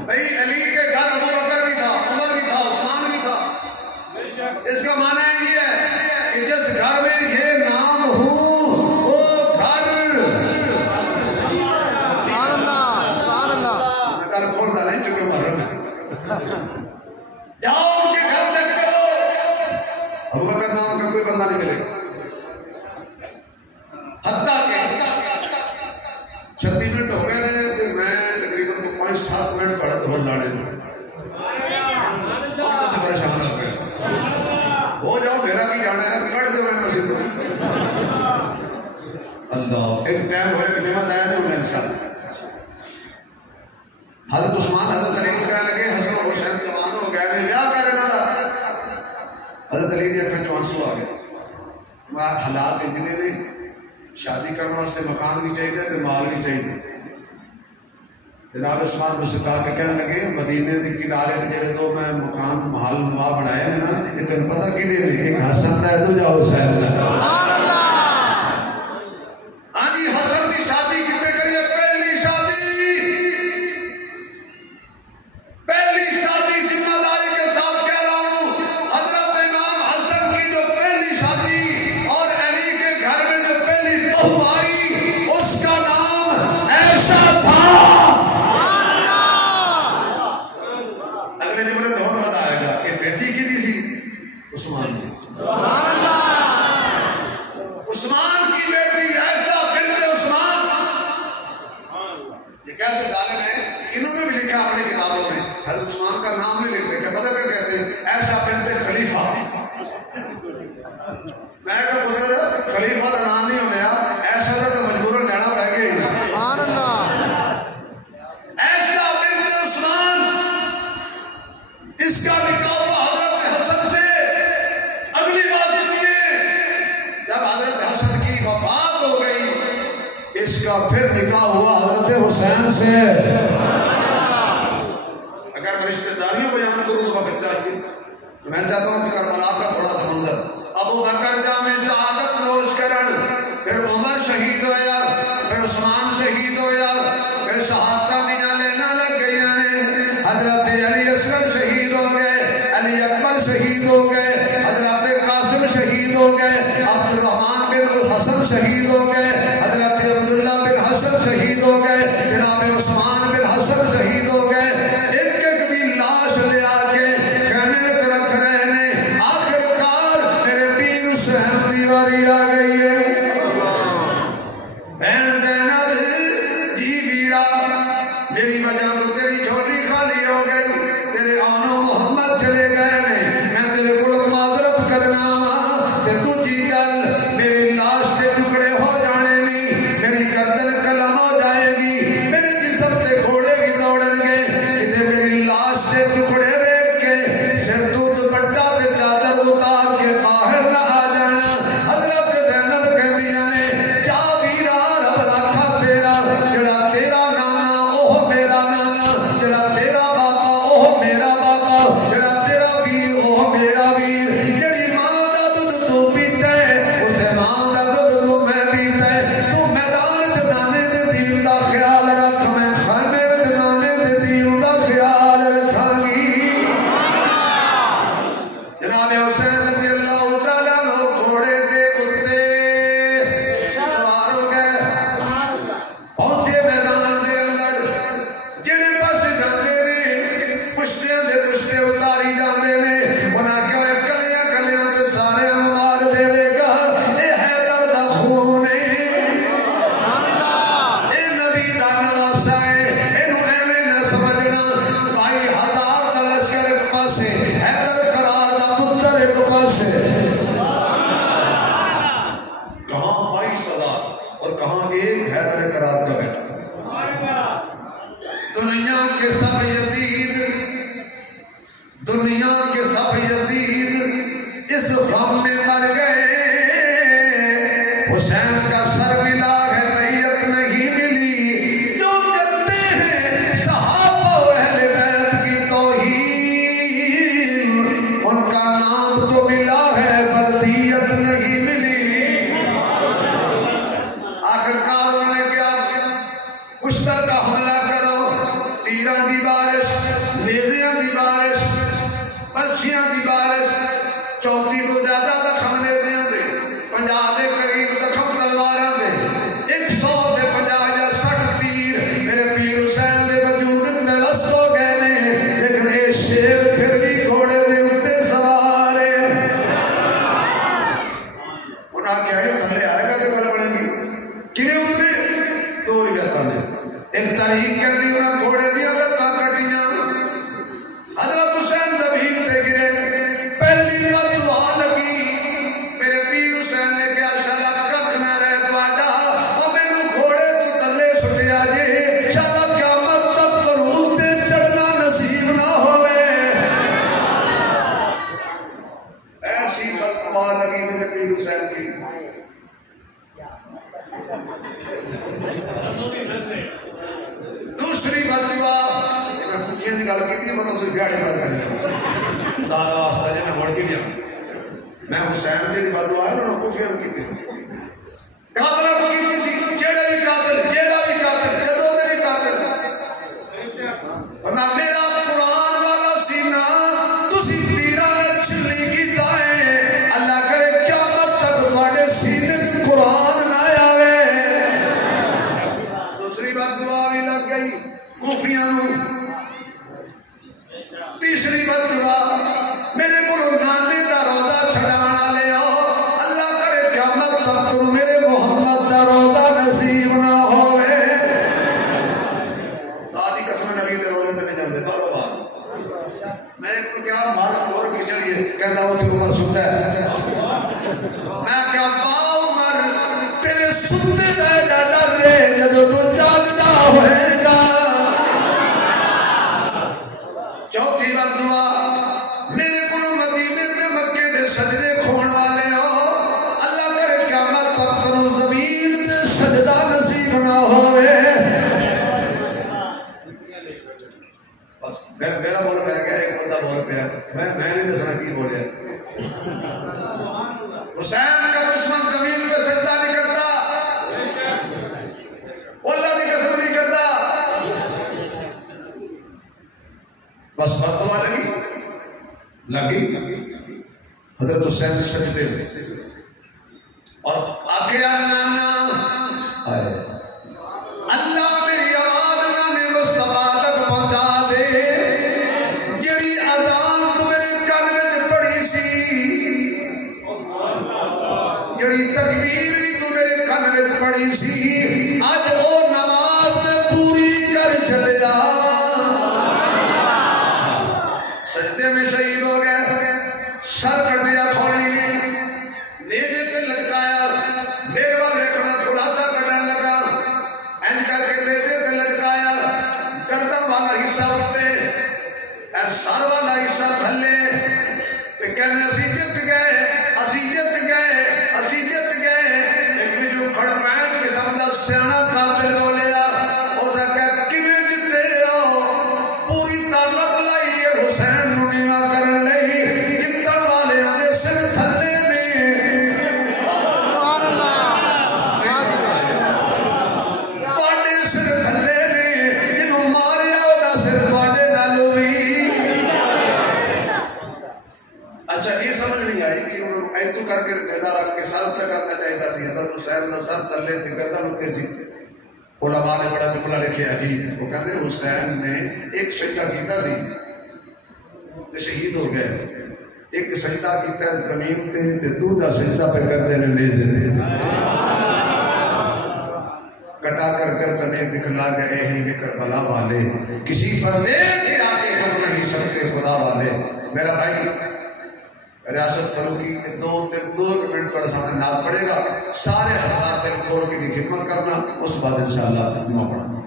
بھائی علی کے گھر ابو بکر بھی تھا عمر بھی تھا عثمان بھی تھا اس کا معنی یہ ہے کہ جس گھر میں یہ نام ہوں وہ گھر نکال کھول ڈالیں چونکہ محرم ہے جاؤ ان کے گھر تک کرو ابو بکر نام کا کوئی بندہ نہیں ملے گا حتیٰ کہ 36 منٹ ہو گئے ہیں تو میں تقریباً 5-7 منٹ پڑھا تو لانے میں پریشان ہو گئے ہو جاؤ میرا بھی جانا ہے کٹ دو میں مسجد اللہ ایک ٹائم ہوئے کہ نماز آیا نہیں انہیں انشاءاللہ حضرت عثمان حضرت علی کہنے لگے حسن و حسین جوان ہو گئے ہیں بیاہ کر رہنا تھا حضرت علی دی اکھن چوانسو آ گئے حالات انجنے نے شادی کرنا سے مکان بھی چاہیے تھے مال بھی چاہیے جناب عثمان مسکا کے کہنے لگے مدینے کے کنارے تے جڑے دو میں مکان محل نما بنائے ہیں نا یہ تمہیں پتہ کی دے ایک حسن ہے تو جاؤ حسین ہے سبحان اللہ ہاں جی حسن کی شادی کتنے کریے پہلی شادی ذمہ داری کے ساتھ کہہ رہا ہوں حضرت امام حسن کی جو پہلی شادی اور علی کے گھر میں جو پہلی بہو آئی اس کا نام ایسا تھا بیٹی کی دی سی عثمان جی سبحان اللہ اس کا پھر نکاح ہوا حضرت حسین سے. اگر میں رشتہ داریوں کو بیان کروں تو وقت چاہیے. میں چاہتا ہوں کہ کربلا کا تھوڑا سا منظر. ابو بکر جامع شہادت نوش کرن، پھر عمر شہید ہویا، پھر عثمان شہید ہویا، پھر شہادت دیاں لینا لگ گئی نے. حضرت علی اصغر شہید ہو گئے، علی اکبر شہید ہو گئے، حضرت قاسم شہید ہو گئے، عبد الرحمن بن حسن شہید ہو گئے، حضرت عبداللہ بن حسن شہید ہو گئے، جناب عثمان بن حسن شہید ہو گئے. ایک ایک دی لاش لے آ کے خیمے پہ رکھ رہے ہیں. آخرکار میرے پیر حسین دی واری آ گئی ہے. بہن زینب جی ویرا، میری وجہ تو تیری جھولی خالی ہو گئی، تیرے آنو محمد چلے گئے نے. میں تیرے کو معذرت کرنا تے دوجی گل میری لاش کے ٹکڑے ہو جانے نہیں، میری گردن قلم ہو جائے گی، میرے جسم تے گھوڑے بھی دوڑن گے. کتے میری لاش کے ٹکڑے دیکھ کے سر تو دوپٹہ تے چادر اتار کے باہر نہ آ جانا. حضرت زینب کہندیاں نے جا ویرا رب رکھا تیرا، جڑا تیرا نانا اوہ میرا نانا، جڑا تیرا بابا اوہ میرا بابا، جڑا تیرا ویر اوہ میرا ویر. جڑی ماں دا دودھ تو پیتا ہے اسے ماں دا دودھ تو میں پیتا ہے. تو میدان تے نانے دے دین دا خیال رکھ، میں خیمے تے نانے دے دین دا خیال رکھاں گی. جناب حسین رضی اللہ تعالیٰ عنہ گھوڑے دے اتے سوار ہو گئے، پہنچے میدان دے اندر. جڑے پاس جاندے نے پشتے دے پشتے اتاری جاندے نے. انہاں کہے کلیاں کلیاں تے سارے مار دے گا، اے حیدر دا خون ہے، اے نبی دا نواسا ہے، اینو ایویں نہ سمجھنا. بھائی ہزار دا لشکر ایک پاسے، حیدر قرار دا پتر ایک پاسے. کہاں 22,000 اور کہاں ایک حیدر قرار کا بیٹا. دنیا کے سب یزید، دنیا کے سب یزید اس غم میں مر گئے. حسین کا سر ملا ہے میت نہیں ملی. جو کرتے ہیں صحابہ و اہل بیت کی توہین، ان کا نام تو ملا ہے بلدیت نہیں ملی. آخرکار انہوں نے کیا پشتہ کا حملہ کرو، تیران دی بارش، نیزیاں دی بارش، پرچیاں دی بارش. 34 تو زیادہ زخم نیزیاں دے، 50 دے قریب زخم تلواراں دے، 100 دے 50 یا 60 تیر میرے پیر حسین دے وجود میں وسط ہو گئے نے. لیکن اے شیر پھر بھی گھوڑے دے اتے سوار ہے. انہاں کیا ہے تھلے آئے گا کہ گل بڑھیں گی کنہیں اترے تو ہی رہتا نے. ایک تاریخ کہہ دی انہاں گھوڑے دیا لتاں کٹیاں. حضرت حسین زمین تے گرے. پہلی مرتبہ لگی میرے پیر حسین نے کہا شالا ککھ نہ رہ تواڈا، او مینوں گھوڑے تو تلے سٹیا جے، شالا قیامت تک کروں تے چڑھنا نصیب نہ ہوئے. ایسی مرتبہ لگی میرے پیر حسین کی. دوسری مرتبہ میں خوشیاں دی گل کیتی، میں تو پیاڑی گل کرنی خدا دا واسطہ جے میں مڑ کے گیا. میں حسین دی بددعا ہے انہاں خوشیاں کیتی. قاتل کو کیتی سی، جیڑا بھی قاتل جدوں دے بھی قاتل. اور میرا قرآن والا سینہ تسی تیرا چھلی کیتا ہے. اللہ کرے قیامت تک تواڈے سینے تے قرآن نہ آوے. دوسری بددعا بھی لگ گئی کوفیاں نوں. تیسری بددعا میرے کو نانے دا روضہ چھڑانا لے آؤ. اللہ کرے قیامت لگی حضرت حسین سجدے ہوئے اور آگے نانا اللہ میری آواز نانے مصطفیٰ تک پہنچا دے جڑی اذان تو میرے کان میں پڑی سی جڑی تکبیر بھی تو میرے کان میں پڑی سی آج وہ نماز میں پوری کر چلیا سجدے میں شہید ہو گئے سر کر دیا کھولی نیزے تے لٹکایا میرے بال دیکھنا خلاصہ کرنے لگا اینج کر کے نیزے تے لٹکایا گردن والا حصہ ہوتے سر والا حصہ تھلے تے کہنے اسی جت گئے اسی جت گئے اسی جت گئے ایک میں جو کھڑ پینٹ قسم دا سیانا قاتل بولیا اسے کہہ کیویں جتے ہو پوری طاقت لائی ہے حسین نو نیواں کرن لئی جتن والے دے سر تھلے نے تواڈے سر تھلے نے جنوں ماریا اودا سر تواڈے نال ہوئی اچھا یہ سمجھ نہیں آئی کہ انہوں نے ایتو کر کے نیزہ رکھ کے سر تک کرنا چاہیے تھا سی حضرت حسین دا سر تھلے تے گردن اتے سی علماء نے بڑا جملہ لکھے عجیب وہ کہتے ہیں حسین نے ایک سجدہ کیتا سی تے شہید ہو گئے ایک سجدہ کیتا ہے زمین تے دوسرا سجدہ پہ کرتے ہیں نیزے تے کٹا کر تنے دکھلا گئے ہیں کربلا والے کسی پردے کے آگے ہم نہیں سکتے خدا والے میرا بھائی ریاست فروغی دو منٹ پر سامنے نام پڑے گا سارے حضرات دل کھول کے دی خدمت کرنا اس بعد انشاءاللہ دعا پڑھنا